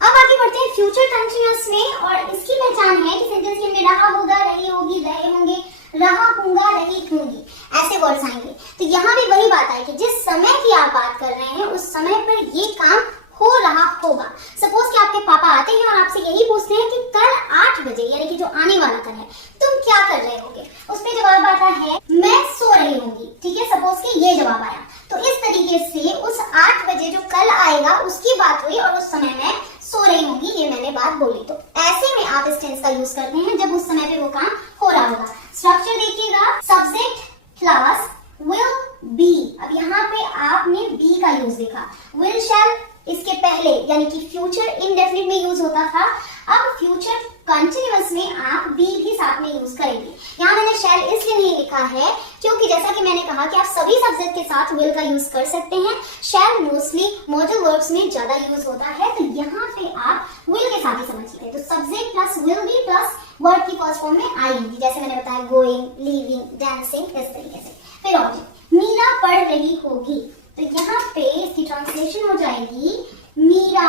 अब आगे बढ़ते हैं फ्यूचर कंटीन्यूअस में, और इसकी पहचान है कि सेंटेंस के अंदर रहा होगा, रही होगी, रहे होंगे, रहा हूंगा, रही होंगी, ऐसे वर्ड्स आएंगे। तो यहाँ भी वही बात है कि जिस समय की आप बात कर रहे हैं उस समय पर ये काम हो रहा होगा। सपोज कि आपके पापा आते हैं और आपसे यही पूछते हैं कि कल 8 बजे, यानी कि जो आने वाला कल है, तुम क्या कर रहे होगे, उस पे जवाब आता है मैं सो रही होंगी, ठीक है। सपोज कि ये जवाब आया, तो इस तरीके से उस 8 बजे जो कल आएगा उसकी बात हुई, और उस समय मैं सो रही होंगी, ये मैंने बात बोली। तो ऐसे में आप इस टेंस का यूज करते हैं जब उस समय पे वो काम हो रहा होगा। स्ट्रक्चर देखिएगा, सब्जेक्ट प्लस विल बी। अब यहाँ पे आपने बी का यूज देखा, विल शैल इसके पहले, यानी कि फ्यूचर इनडेफिनिट में यूज होता था, अब फ्यूचर कंटिन्यूअस में आप बी भी साथ में यूज करेंगे। यहाँ मैंने शैल इसलिए नहीं लिखा है क्योंकि जैसा कि मैंने कहा कि आप सभी सब्जेक्ट के साथ विल का यूज कर सकते हैं। शैल मोस्टली मॉडल वर्ब्स में ज्यादा यूज होता है, तो यहाँ पे आप विल के साथ ही समझिए। तो subject plus will be plus verb की फर्स्ट फॉर्म में आईएनजी, जैसे मैंने बताया गोइंग, लीविंग, डांसिंग, इस तरीके से। फिर ऑब्जेक्ट मीरा पढ़ रही होगी, तो यहाँ पे इसकी ट्रांसलेशन हो जाएगी मीरा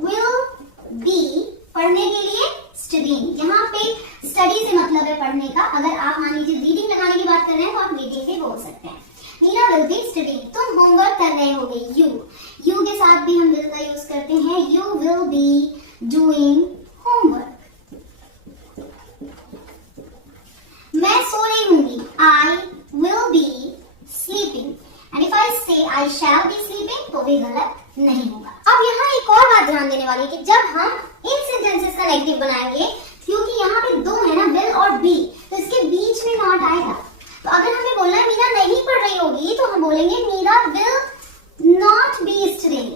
विल बी पढ़ने के लिए स्टडीइंग। यहाँ पे स्टडी से मतलब है पढ़ने का। अगर आप मान लीजिए रीडिंग लगाने की बात कर रहे हैं तो आप रीडिंग भी बोल सकते हैं। मीरा विल बी स्टडीइंग, तुम होमवर्क कर रहे होगे। यू के साथ भी हम विल का यूज करते हैं। You will be doing homework. मैं सो रही होंगी, I will be sleeping. And if I से आई शैल बी स्लीपिंग, तो भी गलत नहीं होगा। अब यहाँ एक और बात ध्यान देने वाली है कि जब हम इन सेंटेंसेस का नेगेटिव बनाएंगे, क्योंकि यहाँ पे दो है ना, विल और बी, तो इसके बीच में नॉट आएगा। तो अगर हमें बोलना है मीरा नहीं पढ़ रही होगी, तो हम बोलेंगे Meera will not be studying.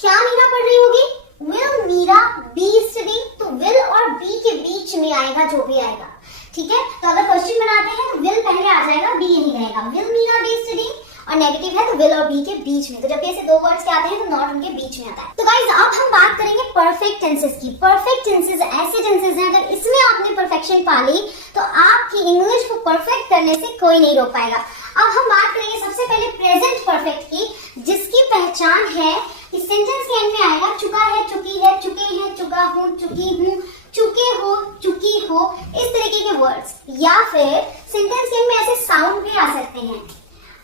क्या मीरा पढ़ रही होगी? Will Meera be studying. तो विल और बी के बीच में आएगा जो भी आएगा, ठीक है। तो अगर क्वेश्चन बनाते हैं तो विल पहले आ जाएगा, बी यही रहेगा। विल मीरा बी स्टडीइंग, और नेगेटिव है तो विल और बी के बीच में। तो जब ऐसे दो वर्ड्स के आते हैं तो नॉट उनके बीच में आता है। तो गाइस अब हम बात करेंगे परफेक्ट टेंसेस की। परफेक्ट टेंसेस ऐसे टेंसेस हैं, अगर इसमें आपने परफेक्शन पा ली तो आपकी इंग्लिश को परफेक्ट करने से कोई नहीं रोक पाएगा। अब हम बात करेंगे सबसे पहले प्रेजेंट परफेक्ट की, जिसकी पहचान है कि सेंटेंस के एंड में आएगा चुका है, चुकी है, चुके हैं, चुका हूं, चुकी हूं, चुके हो, चुकी हो, इस तरीके के वर्ड्स। या फिर सेंटेंस के एंड में ऐसे साउंड भी आ सकते हैं,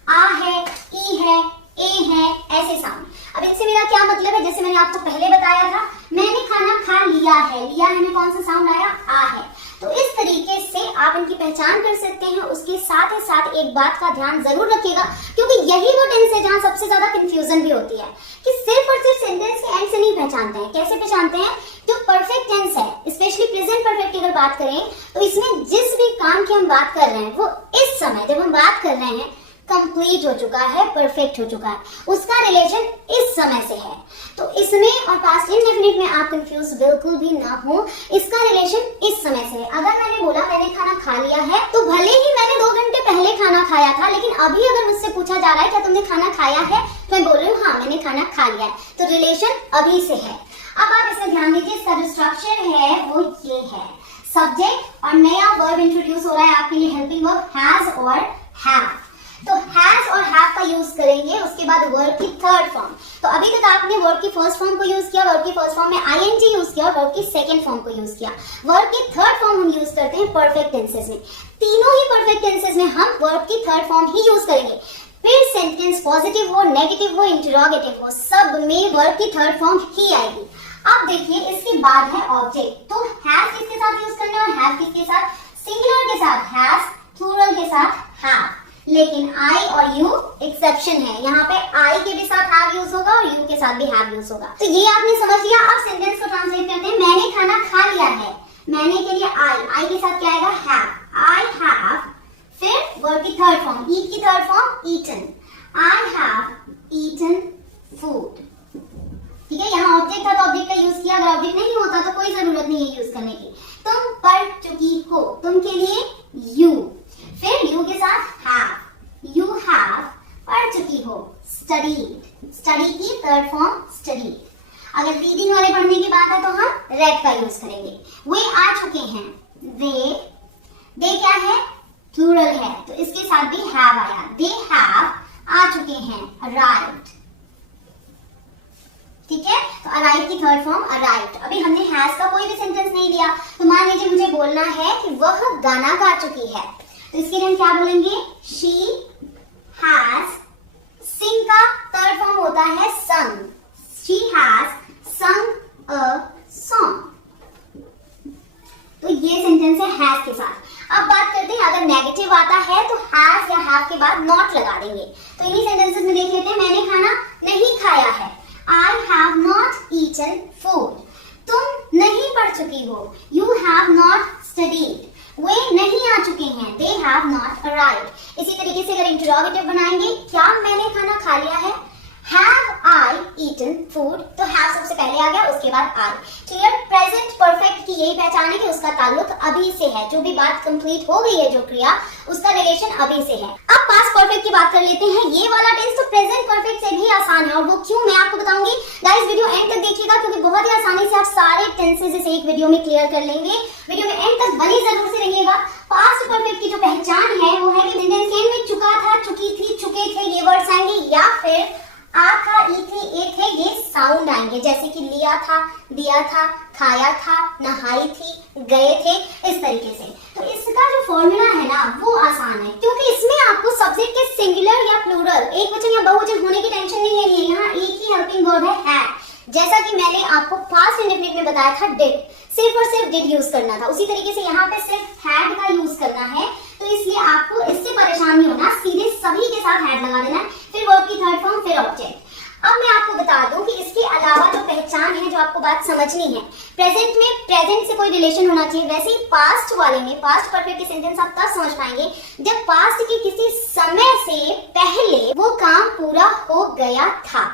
आ है, ई है, ए है, ऐसे साउंड। अब इससे मेरा क्या मतलब है, जैसे मैंने आपको पहले बताया था, मैंने खाना खा लिया है। लिया है में कौन सा साउंड आया? आ है। तो इस तरीके से आप इनकी पहचान कर सकते हैं। उसके साथ ही साथ एक बात का ध्यान जरूर रखिएगा, क्योंकि यही वो टेंस है जहां सबसे ज्यादा कंफ्यूजन भी होती है कि सिर्फ और सिर्फ सेंटेंस के एंड से नहीं पहचानते हैं। कैसे पहचानते हैं? जो परफेक्ट टेंस है, स्पेशली प्रेजेंट परफेक्ट की अगर बात करें, तो इसमें जिस भी काम की हम बात कर रहे हैं वो इस समय जब हम बात कर रहे हैं कंप्लीट हो चुका है, परफेक्ट हो चुका है, उसका रिलेशन इस समय से है। तो इसमें और पास्ट इंडेफिनिट में आप कंफ्यूज बिल्कुल भी ना हो, इसका रिलेशन इस समय से है। अगर मैंने बोला मैंने खाना खा लिया है, तो भले ही मैंने 2 घंटे पहले खाना खाया था, लेकिन अभी अगर मुझसे पूछा जा रहा है क्या तुमने खाना खाया है, तो मैं बोल रही हूँ हाँ मैंने खाना खा लिया है। तो रिलेशन अभी से है। अब आप इसमें ध्यान दीजिए, इसका जो स्ट्रक्चर है वो ये है, सब्जेक्ट और नया वर्ब इंट्रोड्यूस हो रहा है आपके लिए, हेल्पिंग वर्ब हैज और हैव। तो हैज और हैव का यूज करेंगे, उसके बाद वर्ब की थर्ड फॉर्म। तो अभी तक आपने वर्ब की फर्स्ट फॉर्म को यूज किया, वर्ब की फर्स्ट फॉर्म में आईएनजी यूज किया और वर्ब की सेकंड फॉर्म को यूज किया। वर्ब की थर्ड फॉर्म हम यूज करते हैं परफेक्ट टेंसेस में। तीनों ही परफेक्ट टेंसेस में हम वर्ब की थर्ड फॉर्म ही यूज करेंगे। फिर सेंटेंस पॉजिटिव हो, नेगेटिव हो, इंटरोगेटिव हो, सब में वर्ब की थर्ड फॉर्म ही आएगी। अब देखिए इसके बाद है ऑब्जेक्ट। तो हैज किसके साथ यूज करना है और हैव किसके साथ? सिंगुलर के साथ हैज, प्लूरल के साथ हैव। लेकिन आई और यू एक्सेप्शन है, यहाँ पे आई के भी साथ हैव यूज होगा और यू के साथ भी हैव यूज होगा। तो ये आपने समझ लिया। अब सेंटेंस को ट्रांसलेट करते हैं। मैंने खाना खा लिया है, मैंने के लिए आई के साथ क्या आएगा? हैव। आई हैव, फिर वर्ब की थर्ड फॉर्म, ईट की third form eaten. I have eaten food. ठीक है, यहाँ ऑब्जेक्ट था तो ऑब्जेक्ट का यूज किया। अगर ऑब्जेक्ट नहीं होता तो कोई जरूरत नहीं है यूज करने की। तुम पढ़ चुकी हो, तुम के लिए यू, फिर यू के साथ हैव। यू हैव पढ़ चुकी हो, स्टडीड। स्टडी की थर्ड फॉर्म स्टडीड। अगर रीडिंग वाले पढ़ने की बात है तो हम रेड का यूज करेंगे। वे आ चुके हैं, दे क्या है? प्लूरल है, तो इसके साथ भी हैव आया। दे हैव आ चुके हैं, अराइव्ड। ठीक है, तो अराइव की थर्ड फॉर्म अराइव्ड। अभी हमने हैज का कोई भी सेंटेंस नहीं लिया, तो मान लीजिए मुझे बोलना है कि वह गाना गा चुकी है, तो इसके लिए हम क्या बोलेंगे? She has. सिंग का थर्ड फॉर्म होता है संग। शी हैज संग अ सॉन्ग। तो ये सेंटेंस है हैज के साथ। अब बात करते हैं, अगर नेगेटिव आता है तो हैज या हैव के बाद नॉट लगा देंगे। तो इन्हीं सेंटेंसेस में देख लेते हैं। मैंने खाना नहीं खाया है, I have not eaten food. तुम नहीं पढ़ चुकी हो, you have not studied. वे नहीं आ चुके हैं, they have not arrived. इसी तरीके से अगर इंटरोगेटिव बनाएंगे, क्या मैंने खाना खा लिया है? Have I eaten food? तो have सबसे उससे पहले आ गया, उसके बाद आई। क्लियर? प्रेजेंट परफेक्ट की यही पहचान है कि उसका ताल्लुक अभी से है, जो भी बात कंप्लीट हो गई है जो क्रिया, उसका रिलेशन अभी से है। अब पास्ट परफेक्ट की बात कर लेते हैं। ये वाला टेंस तो प्रेजेंट परफेक्ट से भी आसान है, और वो क्यों मैं आपको बताऊंगी। गाइस वीडियो एंड तक देखिएगा, क्योंकि बहुत ही आसानी से आप सारे टेंसेस इस एक वीडियो में क्लियर कर लेंगे। वीडियो में एंड तक बने जरूर से रहिएगा। पास्ट परफेक्ट की जो पहचान है वो है कि सेंटेंस के एंड में चुका था, चुकी थी, चुके थे ये वर्ड्स आएंगे, या फिर आ था, ई थी, ए थे ये साउंड आएंगे, जैसे कि लिया था, दिया था, खाया था, नहाई थी, गए थे, इस तरीके से। तो इसका जो फॉर्मूला है ना वो आसान है, क्योंकि इसमें आपको सब्जेक्ट के सिंगुलर या प्लूरल, एक वचन या बहुवचन होने की टेंशन नहीं लेनी है। यहाँ एक ही हेल्पिंग वर्ब है हैड, जैसा कि मैंने आपको पास्ट इंडेफिनिट में बताया था डिड, सिर्फ और सिर्फ डिड यूज करना था। उसी तरीके से यहाँ पे सिर्फ हैड का यूज करना है, तो इसलिए आपको इससे परेशान नहीं होना, सीधे सभी के साथ हैड लगा देना है, फिर वर्ब की थर्ड फॉर्म, फिर ऑब्जेक्ट। अब मैं आपको बता दूं कि इसके अलावा जो पहचान है, जो आपको बात समझनी है, प्रेजेंट में प्रेजेंट से कोई रिलेशन होना चाहिए। वैसे ही पास्ट वाले में, पास्ट परफेक्ट के सेंटेंस आप तब समझ पाएंगे जब पास्ट के किसी समय से पहले वो काम पूरा हो गया था।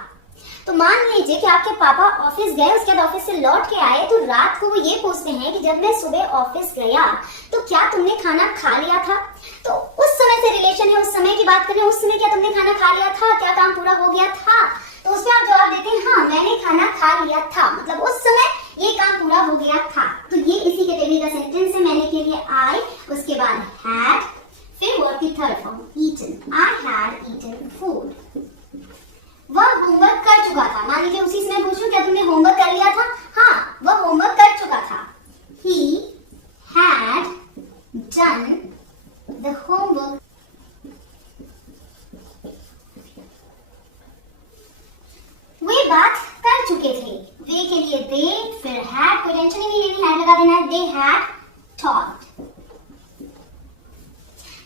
तो मान लीजिए कि आपके पापा ऑफिस गए, उसके बाद ऑफिस से लौट के आए, तो रात को वो ये पूछते हैं कि जब मैं सुबह ऑफिस गया तो क्या तुमने खाना खा लिया था। तो उस समय से रिलेशन है, उस समय की बात कर रहे हैं, उस समय क्या तुमने खाना खा लिया था, क्या काम पूरा हो गया था। तो उसमें आप जवाब देते हैं हाँ मैंने खाना खा लिया था, मतलब उस समय ये काम पूरा हो गया था। तो ये इसी कैटेगरी का सेंटेंस है। मैंने के लिए आई, उसके बाद हैड, फिर वर्ब की third form eaten, I had eaten food. वह होमवर्क कर चुका था। मान लीजिए उसी से मैं पूछूं क्या तुमने होमवर्क कर लिया था, हाँ वह होमवर्क कर चुका था। He had done the homework. वे बात कर चुके थे। वे के लिए they, फिर had, कोई टेंशन ही नहीं लेनी, had लगा देना है। They had taught.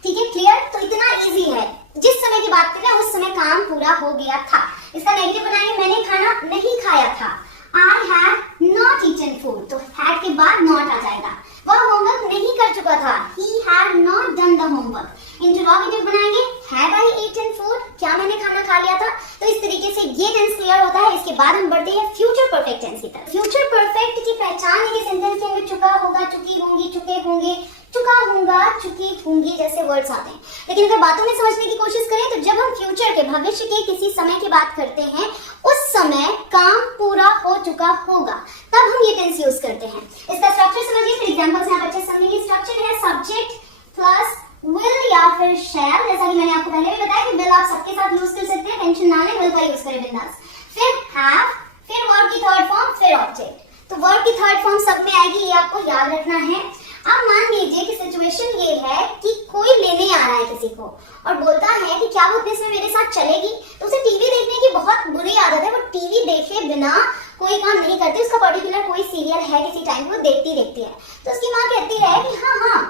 ठीक है, क्लियर? तो इतना इजी है। जिस समय की बात करें उस समय काम पूरा हो गया था। इसका नेगेटिव बनाएंगे, मैंने खाना नहीं खाया था। I had not eaten food, तो had के बाद not आ जाएगा। वह होमवर्क नहीं कर चुका था। He had not done the homework. Interrogative बनाएंगे, had I eaten food, क्या मैंने खाना खा लिया था। तो इस तरीके से ये टेंस क्लियर होता है। इसके बाद हम बढ़ते हैं फ्यूचर परफेक्ट टेंस की तरफ। फ्यूचर परफेक्ट की पहचान है कि सेंटेंस के अंदर चुका होगा, चुकी होंगी, चुके होंगे, चुका होगा, चुकी होंगी जैसे वर्ड्स आते हैं। लेकिन अगर बातों में समझने की कोशिश करें तो जब हम फ्यूचर के, भविष्य के किसी समय की बात करते हैं, उस समय काम पूरा हो चुका होगा, तब हम ये टेंस यूज करते हैं। इसका स्ट्रक्चर समझिए, फिर एग्जांपल से आप अच्छे समझेंगे। स्ट्रक्चर है सब्जेक्ट प्लस विल या फिर शैल। जैसा कि मैंने आपको पहले भी बताया कि विल आप सबके साथ यूज कर सकते हैं, टेंशन ना लें, विल का यूज करें बिंदास। फिर हैव, फिर वर्ब की थर्ड फॉर्म, फिर ऑब्जेक्ट। तो वर्ब की थर्ड फॉर्म सब में आएगी, ये आपको याद रखना है। अब मान लीजिए कि सिचुएशन ये है कि कोई लेने आ रहा है किसी को और बोलता है कि क्या वो इसमें मेरे साथ चलेगी। तो उसे टीवी देखने की बहुत बुरी आदत है, वो टीवी देखे बिना कोई काम नहीं करती। उसका पर्टिकुलर कोई सीरियल है, किसी टाइम वो देखती है। तो उसकी माँ कहती है कि हाँ हाँ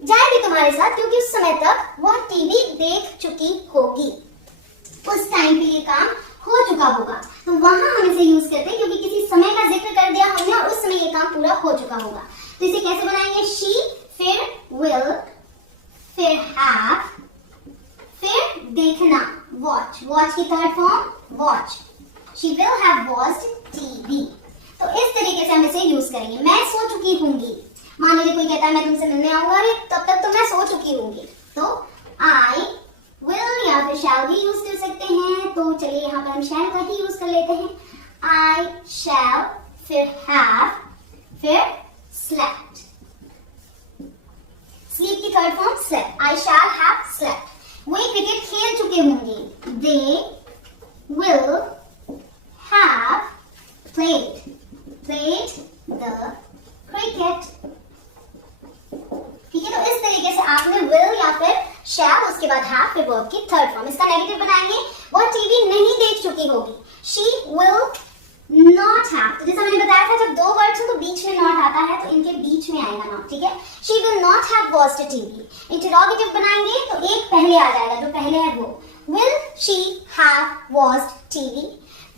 जाएगी तुम्हारे साथ, क्योंकि उस समय तक वह टीवी देख चुकी होगी, उस टाइम पे ये काम हो चुका होगा। तो वहां हम इसे यूज करते हैं क्योंकि किसी समय का जिक्र कर दिया हमने और उस समय ये काम पूरा हो चुका होगा। तो इसे कैसे बनाएंगे? शी, फिर will, फिर have, फिर देखना watch, watch की third form watch. She will have watched TV. तो इस तरीके से हम इसे यूज करेंगे। मैं सो चुकी होंगी। मान लीजिए कोई कहता है मैं तुमसे मिलने आऊंगा, अरे तब तक तो मैं सो चुकी होंगी। तो I will या फिर shall भी यूज कर सकते हैं। तो चलिए यहाँ पर हम shall का ही यूज कर लेते हैं। I shall, फिर have, फिर slept. Sleep की third form slept. I shall have slept. Way cricket खेल चुके होंगे। They will have played the cricket. ठीक है, तो इस तरीके से आपने will या फिर shall, उसके बाद have, फिर verb की थर्ड फॉर्म। इसका नेगेटिव बनाएंगे, वह टीवी नहीं देख चुकी होगी। She will not have, तो जैसा मैंने बताया था जब दो वर्ड्स हो तो बीच में not आता है, तो इनके बीच में आएगा not। ठीक है, she will not have watched TV. Interrogative बनाएंगे तो एक पहले आ जाएगा, जो पहले है वो will she have watched TV.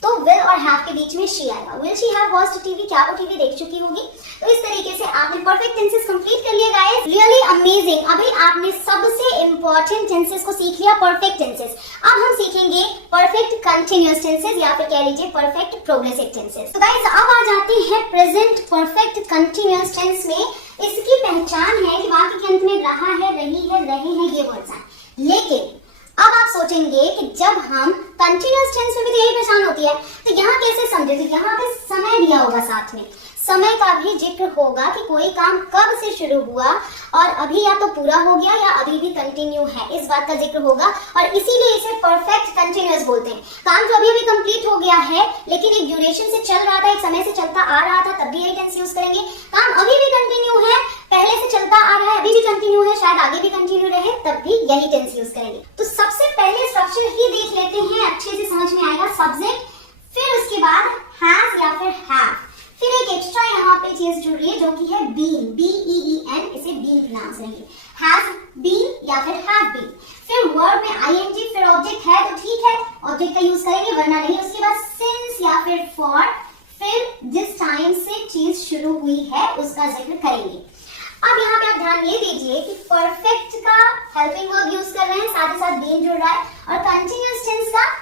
तो विल और हैव के बीच में शी आएगा। Will she have watched TV, क्या वो टीवी देख चुकी होगी। तो इस तरीके से आपने परफेक्ट टेंसेस कंप्लीट कर लिए गाइस, रियली अमेजिंग। अभी आपने सबसे इंपॉर्टेंट टेंसेस को सीख लिया, परफेक्ट टेंसेस। अब हम सीखेंगे परफेक्ट कंटिन्यूअस टेंसेस या फिर कह लीजिए परफेक्ट प्रोग्रेसिव टेंसेस। तो गाइस अब आ जाते हैं प्रेजेंट परफेक्ट कंटिन्यूअस टेंस में। इसकी पहचान है कि वाक्य के अंत में रहा है, रही है, रहे हैं ये वर्ड्स हैं। लेकिन अब आप सोचेंगे कि जब हम कंटिन्यूअस टेंस में भी तो यही पहचान होती है, तो यहाँ कैसे समझे। तो यहाँ पे समय दिया होगा, साथ में समय का भी जिक्र होगा कि कोई काम कब से शुरू हुआ और अभी या तो पूरा हो गया या अभी भी कंटिन्यू है, इस बात का जिक्र होगा। और इसीलिए इसे परफेक्ट कंटिन्यूअस बोलते हैं। काम जो अभी अभी कंप्लीट हो गया है लेकिन एक ड्यूरेशन से चल रहा था, एक समय से चलता आ रहा था, तब भी यही टेंस यूज करेंगे। काम अभी भी कंटिन्यू है, पहले से चलता आ रहा है, अभी भी कंटिन्यू है, शायद आगे भी कंटिन्यू रहे, तब भी यही टेंस यूज करेंगे। तो सबसे पहले स्ट्रक्चर ही देख लेते हैं, अच्छे से समझ में आएगा। सब्जेक्ट, फिर उसके बाद हैज या फिर हैव, फिर एक एक्स्ट्रा यहाँ पे चीज जुड़ रही है जो कि है बीन, BEEN, इसे बीन प्रोनाउंस करेंगे। हैज बीन या फिर हैव बीन। फिर वर्ब में आईएनजी, फिर ऑब्जेक्ट है तो ठीक है, ऑब्जेक्ट का यूज करेंगे वरना नहीं। उसके बाद सिंस या फिर फॉर, फिर जिस टाइम से चीज शुरू हुई है उसका जिक्र करेंगे। अब यहाँ पे आप ध्यान ये दीजिए कि परफेक्ट का हेल्पिंग वर्ब यूज कर रहे हैं, साथ ही साथ बीन जुड़ रहा है, और कंटिन्यूअस टेंस का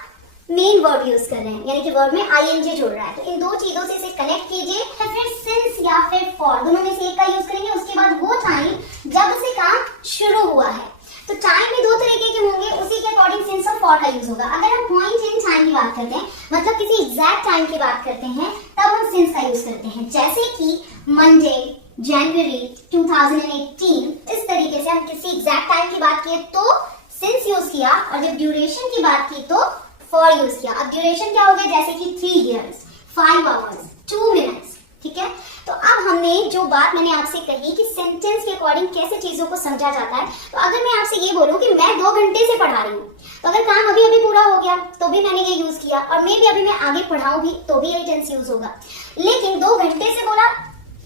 मेन वर्ब यूज कर रहे हैं, यानी कि वर्ब में आईएनजी जुड़ रहा है। तो इन दो चीजों से इसे कनेक्ट कीजिए। फिर सिंस या फिर फॉर, दोनों में से एक का यूज करेंगे। उसके बाद वो टाइम जब से काम शुरू हुआ है। तो टाइम भी दो तरीके के होंगे, उसी के अकॉर्डिंग सिंस और फॉर का यूज होगा। अगर हम पॉइंट इन टाइम की बात करते हैं, मतलब किसी एग्जैक्ट टाइम की बात करते हैं, तब हम सिंस का यूज करते हैं। जैसे कि मंडे, जनवरी 2018, इस तरीके से हम किसी एग्जैक्ट टाइम की बात किए तो सिंस यूज किया, और जब ड्यूरेशन की बात की तो फॉर यूज किया। अब ड्यूरेशन क्या हो गया, जैसे कि 3 years, 5 hours, 2 minutes, ठीक है। तो अब हमने जो बात मैंने आपसे कही कि सेंटेंस के अकॉर्डिंग कैसे चीजों को समझा जाता है, तो अगर मैं आपसे ये बोलूं कि मैं 2 घंटे से पढ़ा रही हूँ, तो अगर काम अभी अभी पूरा हो गया तो भी मैंने ये यूज किया, और मे भी अभी मैं आगे पढ़ाऊं भी तो भी यही टेंस यूज होगा। लेकिन 2 घंटे से बोला,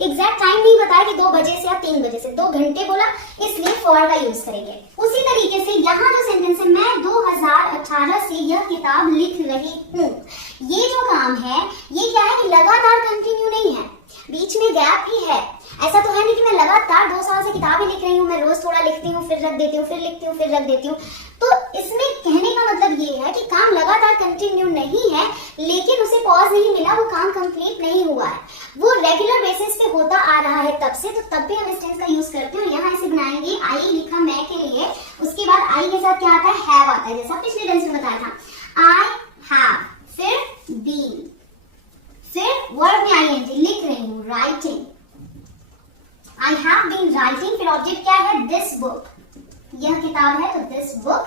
एग्जैक्ट टाइम नहीं बताया कि 2 बजे से या 3 बजे से, 2 घंटे बोला, इसलिए फॉर का यूज करेंगे। उसी तरीके से यहाँ जो सेंटेंस है, मैं 2018 से यह किताब लिख रही हूँ, ये जो काम है ये क्या है कि लगातार कंटिन्यू नहीं है, बीच में गैप भी है। ऐसा तो है नहीं कि मैं लगातार 2 साल से किताबें लिख रही हूँ, मैं रोज थोड़ा लिखती हूँ फिर रख देती हूँ, फिर लिखती हूँ फिर रख देती हूँ। तो इसमें कहने का मतलब ये है कि काम लगातार कंटिन्यू नहीं है, लेकिन उसे पॉज नहीं मिला, वो काम कंप्लीट नहीं हुआ है, वो रेगुलर बेसिस पे होता आ रहा है तब से। तो तब भी हम इस टेंस का यूज करते हैं। और यहाँ इसे बनाएंगे, आई लिखा मैं के लिए, उसके बाद आई के साथ क्या आता है, हैव आता है, जैसा पिछले टेंस में बताया था। आई हैव, फिर बीन, फिर वर्ब में आईएनजी, लिख रही हूँ, writing, I have been writing. फिर ऑब्जेक्ट क्या है, दिस बुक, यह किताब है तो दिस बुक।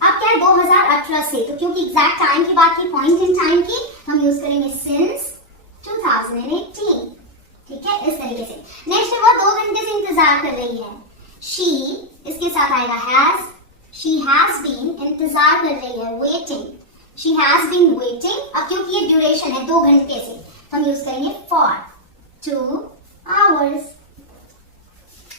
अब क्या है, 2018 से, तो क्योंकि एग्जैक्ट टाइम की बात की, पॉइंट इन टाइम की, हम यूज करेंगे सिंस 2018, ठीक है, इस तरीके से। नेक्स्ट है, वो 2 घंटे से इंतजार कर रही है, शी, इसके साथ आएगा हैज, शी हैज बीन, इंतजार कर रही है, waiting, she has been waiting. अब क्योंकि ये ड्यूरेशन है 2 घंटे से, हम यूज करेंगे फॉर 2 hours।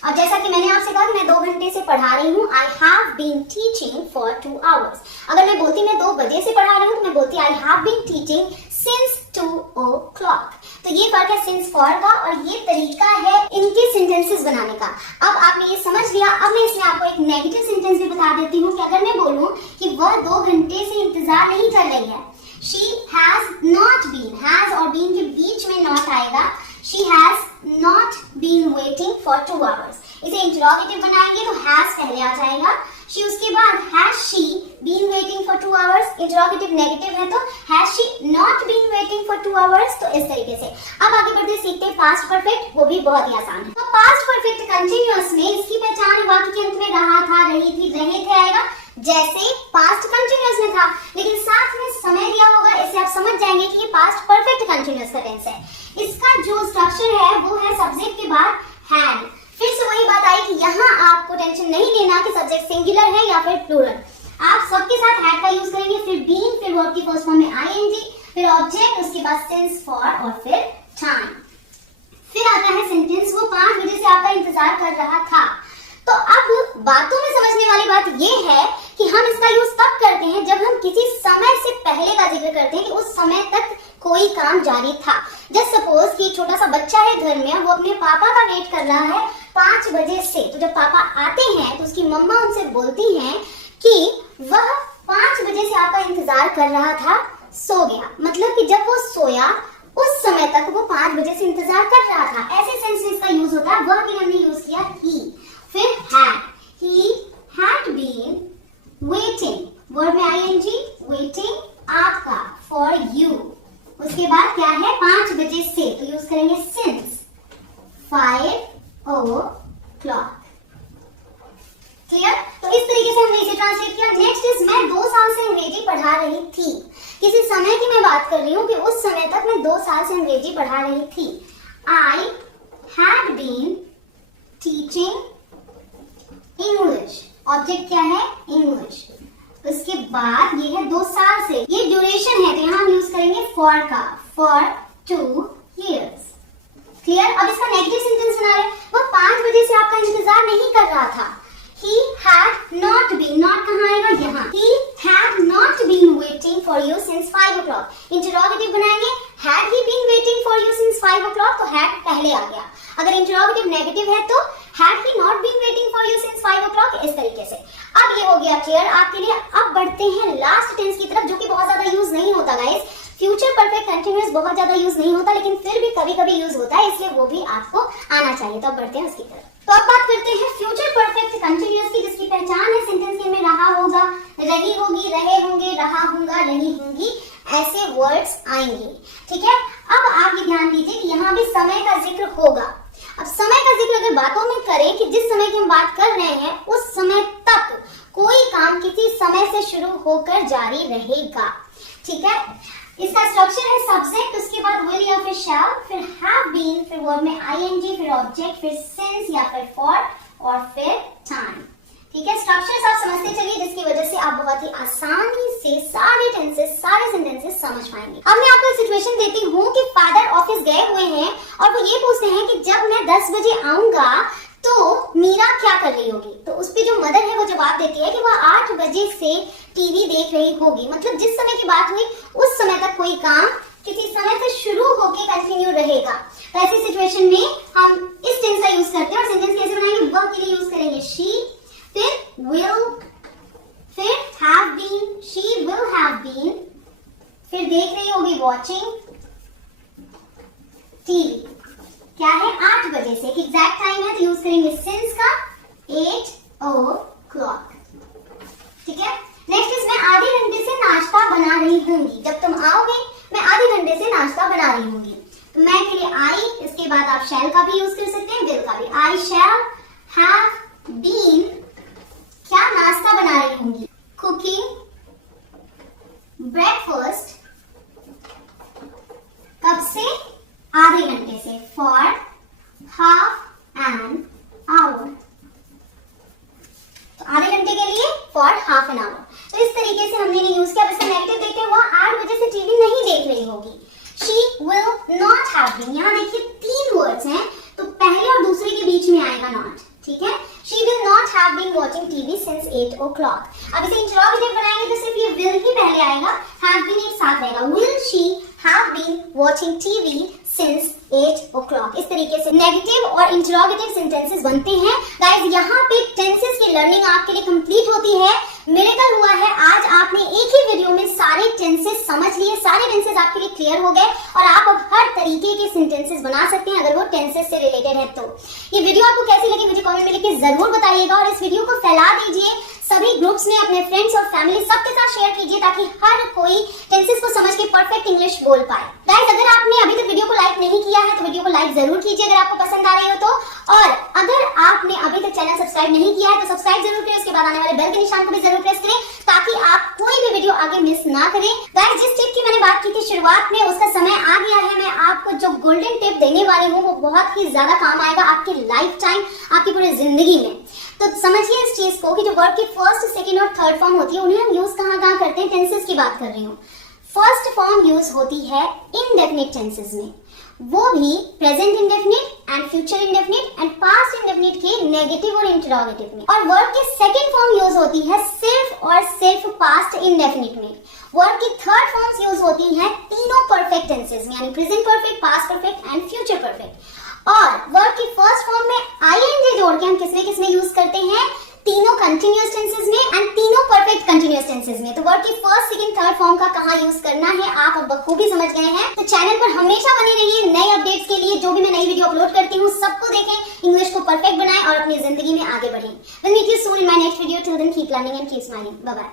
और जैसा कि मैंने आपसे कहा कि मैं 2 घंटे से पढ़ा रही हूँ, I have been teaching for 2 hours। अगर मैं बोलती मैं 2 बजे से पढ़ा रही हूँ तो मैं बोलती I have been teaching since 2 o'clock। तो ये फर्क है सिंस फॉर का, और ये तरीका है इनके सेंटेंसेस बनाने का। अब आपने ये समझ लिया। अब मैं इसमें आपको एक नेगेटिव सेंटेंस भी बता देती हूँ कि अगर मैं बोलूँ कि वह 2 घंटे से इंतजार नहीं कर रही है, she has not been, has और बीन के बीच में नॉट आएगा, she has not been waiting for 2 hours। इसे इंटरोगेटिव बनाएंगे तो हैज पहले आ जाएगा, शी उसके बाद has she been waiting for 2 hours, interrogative negative है तो has she not been waiting for 2 hours। तो इस तरीके से अब आगे बढ़ते सीखते हैं पास्ट परफेक्ट, वो भी बहुत ही आसान है। तो पास्ट परफेक्ट कंटिन्यूअस में इसकी पहचान वाक्य के अंत में रहा था, रही थी, रहे थे आएगा, जैसे पास्ट कंटिन्यूअस में था, लेकिन साथ में समय दिया होगा। इससे आप समझ जाएंगे कि ये पास्ट परफेक्ट कंटिन्यूअस का टेंस है। इसका जो स्ट्रक्चर है वो है सब्जेक्ट के बाद हैड। फिर से वही बात आई कि यहाँ आपको टेंशन नहीं लेना कि सब्जेक्ट सिंगुलर है या फिर प्लूरल, आप सबके साथ हैड का यूज करेंगे। फिर बीन, फिर वर्ब की फर्स्ट फॉर्म में आईएनजी, फिर ऑब्जेक्ट, उसके बाद सिंस फॉर, और फिर टाइम। फिर आता है सेंटेंस, वो 5 बजे से आपका इंतजार कर रहा था। तो तो अब बातों में समझने वाली बात ये है कि हम इसका यूज तब करते हैं जब हम किसी समय से पहले का जिक्र करते हैं कि उस समय तक कोई काम जारी था। जस्ट सपोज कि छोटा सा बच्चा है घर में, वो अपने पापा का वेट कर रहा है 5 बजे से। तो जब पापा आते हैं तो उसकी मम्मा उनसे बोलती हैं कि वह 5 बजे से आपका इंतजार कर रहा था, सो गया। मतलब कि जब वो सोया उस समय तक वो 5 बजे से इंतजार कर रहा था। ऐसे सेंस में इसका यूज होता है। वह के लिए हमने यूज किया ही। फिर he had been waiting, word में ing, waiting आपका for you। उसके बाद क्या है 5 बजे से, तो यूज करेंगे since 5 o'clock। क्लियर? तो इस तरीके से हमने इसे ट्रांसलेट किया। नेक्स्ट इज मैं 2 साल से अंग्रेजी पढ़ा रही थी। किसी समय की मैं बात कर रही हूँ कि उस समय तक मैं 2 साल से अंग्रेजी पढ़ा रही थी। I had been teaching English। Object क्या है? English। उसके बाद ये है 2 साल से, ये ड्यूरेशन है तो यहाँ हम यूज करेंगे for का, for 2 years। क्लियर? अब इसका नेगेटिव सेंटेंस बना रहे हैं। वह 5 बजे से आपका इंतजार नहीं कर रहा था। He had not been, not कहाँ आएगा? यहाँ। He had not been waiting for you since 5 o'clock। Interrogative बनाएंगे, had he been waiting for you since 5 o'clock, तो had पहले आ गया। अगर इंटरोगेटिव नेगेटिव है तो had he not been waiting for you since 5 o'clock, इस तरीके से। अब ये हो गया क्लियर आपके लिए। अब बढ़ते हैं लास्ट टेंस की तरफ, जो कि बहुत ज्यादा यूज नहीं होता गाइस। फ्यूचर परफेक्ट कंटिन्यूअस बहुत ज्यादा यूज नहीं होता, लेकिन फिर भी कभी कभी यूज होता है, इसलिए वो भी आपको आना चाहिए। तो अब बढ़ते हैं उसकी तरफ। तो अब बात करते हैं फ्यूचर परफेक्ट कंटिन्यूअस की, जिसकी पहचान है सेंटेंस में रहा होगा, रही होगी, रहे होंगे, रहा होगा, रही होंगी, ऐसे वर्ड्स आएंगे। ठीक है? अब आप ये ध्यान दीजिए कि यहाँ भी समय का जिक्र होगा। अब समय का जिक्र अगर बातों में करें कि जिस समय की हम बात कर रहे हैं उस समय तक कोई काम किसी समय से शुरू होकर जारी रहेगा। ठीक है? इसका स्ट्रक्चर है सब्जेक्ट, उसके बाद विल या फिर शैल, फिर हैव बीन, फिर वर्ब में ing, फिर ऑब्जेक्ट, फिर सिंस या फिर फॉर और फिर टाइम। ठीक है? स्ट्रक्चर आप समझते चलिए, जिसकी वजह से आप बहुत ही आसानी से सारे टेंसेस, सारे सेंटेंसेस समझ पाएंगे। अब मैं आपको एक सिचुएशन देती हूँ कि फादर ऑफिस गए हुए हैं और वो ये पूछते हैं कि जब मैं 10 बजे आऊंगा तो मीरा क्या कर रही होगी। तो उस पे जो मदर है वो जवाब देती है कि वह 8 बजे से टीवी देख रही होगी। मतलब जिस समय की बात हुई उस समय तक कोई काम किसी समय से शुरू होके कंटिन्यू रहेगा। तो ऐसी सिचुएशन में हम इस टेंस का यूज करते हैं। और सेंटेंस कैसे बनाएंगे? वह के लिए यूज करेंगे शी, फिर will, फिर have been, she will have been, फिर देख रही होगी watching टीवी। क्या है? 8 बजे से, एक एग्जैक्ट टाइम है तो यूज करेंगे since का 8 o'clock। ठीक है? नेक्स्ट इज मैं आधे घंटे से नाश्ता बना रही होंगी। जब तुम आओगे मैं आधे घंटे से नाश्ता बना रही होंगी। तो मैं के लिए आई, इसके बाद आप शैल का भी यूज कर सकते हैं, विल का भी। आई शैल हैव बीन क्या नाश्ता बना रही होंगी? Cooking breakfast. कब से? आधे घंटे से, फॉर हाफ एन आवर। तो आधे घंटे के लिए फॉर हाफ एन आवर। तो इस तरीके से हमने यूज किया। अब इसका नेगेटिव देखते हैं। वह 8 बजे से टीवी नहीं देख रही होगी। She will not have been. यहाँ देखिए 3 वर्ड्स हैं, तो पहले और दूसरे के बीच में आएगा नॉट। ठीक है? She will not have been watching TV since 8 o'clock। अब इसे इंटरोगेटिव बनाएंगे तो सिर्फ ये will ही पहले आएगा, have been एक साथ रहेगा। Will she have been watching TV since 8 o'clock? इस तरीके से नेगेटिव और इंटरोगेटिव सेंटेंसेस बनते हैं। गाइस यहाँ पे टेंसेस की लर्निंग आपके लिए कंप्लीट होती है। मिरेकल हुआ है, आज आपने एक ही वीडियो में सारे टेंसेस समझ लिए, सारे टेंसेस आपके लिए क्लियर हो गए और आप अब हर तरीके के सेंटेंसेस बना सकते हैं अगर वो टेंसेस से रिलेटेड है तो। ये वीडियो आपको कैसी लगी मुझे कमेंट में लिख के जरूर बताइएगा और इस वीडियो को फैला दीजिए सभी ग्रुप्स में, अपने फ्रेंड्स और फैमिली सबके साथ शेयर कीजिए ताकि हर कोई टेंसेस को समझ के परफेक्ट इंग्लिश बोल पाए। गाइस अगर आपने अभी तक वीडियो को लाइक नहीं किया है तो वीडियो को लाइक जरूर कीजिए अगर आपको पसंद आ रही हो तो, और अगर आपने अभी तक चैनल सब्सक्राइब नहीं किया है तो सब्सक्राइब जरूर करें, उसके बाद आने वाले बेल के निशान को भी जरूर प्रेस करें ताकि आप कोई भी वीडियो आगे मिस ना करें। गाइस जिस टिप की मैंने बात की थी शुरुआत में उसका समय आ गया है। मैं आपको जो गोल्डन टिप देने वाली हूँ वो बहुत ही ज्यादा काम आएगा आपकी लाइफ टाइम, आपकी पूरी जिंदगी में। तो समझिए इस चीज को कि जो वर्ब की फर्स्ट, सेकंड और थर्ड फॉर्म होती है उन्हें हम यूज कहाँ करते हैं। टेंसेस की बात कर रही हूँ। फर्स्ट फॉर्म यूज होती है इनडेफिनिट टेंसेस में, वो भी present indefinite and future indefinite and past indefinite के नेगेटिव और इंटरोगेटिव में। और वर्ब की सेकंड फॉर्म यूज होती है सिर्फ और सिर्फ पास्ट इंडेफिनिट में। वर्ब की थर्ड फॉर्म्स यूज होती है तीनों परफेक्ट टेंसेस में, यानी present perfect, past perfect and future perfect. और वर्ब की फर्स्ट फॉर्म में आईएनजी जोड़ के हम किसमें यूज करते हैं, तीनों कंटिन्यूअस टेंसेस में एंड तीनों परफेक्ट कंटिन्यूअस टेंसेस में। तो वर्ब की फर्स्ट, सेकंड, थर्ड फॉर्म का कहां यूज करना है आप अब बखूबी समझ गए हैं। तो चैनल पर हमेशा बने रहिए नए अपडेट्स के लिए। जो भी मैं नई वीडियो अपलोड करती हूँ सबको देखें, इंग्लिश को परफेक्ट बनाएं और अपनी जिंदगी में आगे बढ़ें। We'll meet you soon in my next video. Till then, keep learning and keep smiling. Bye bye.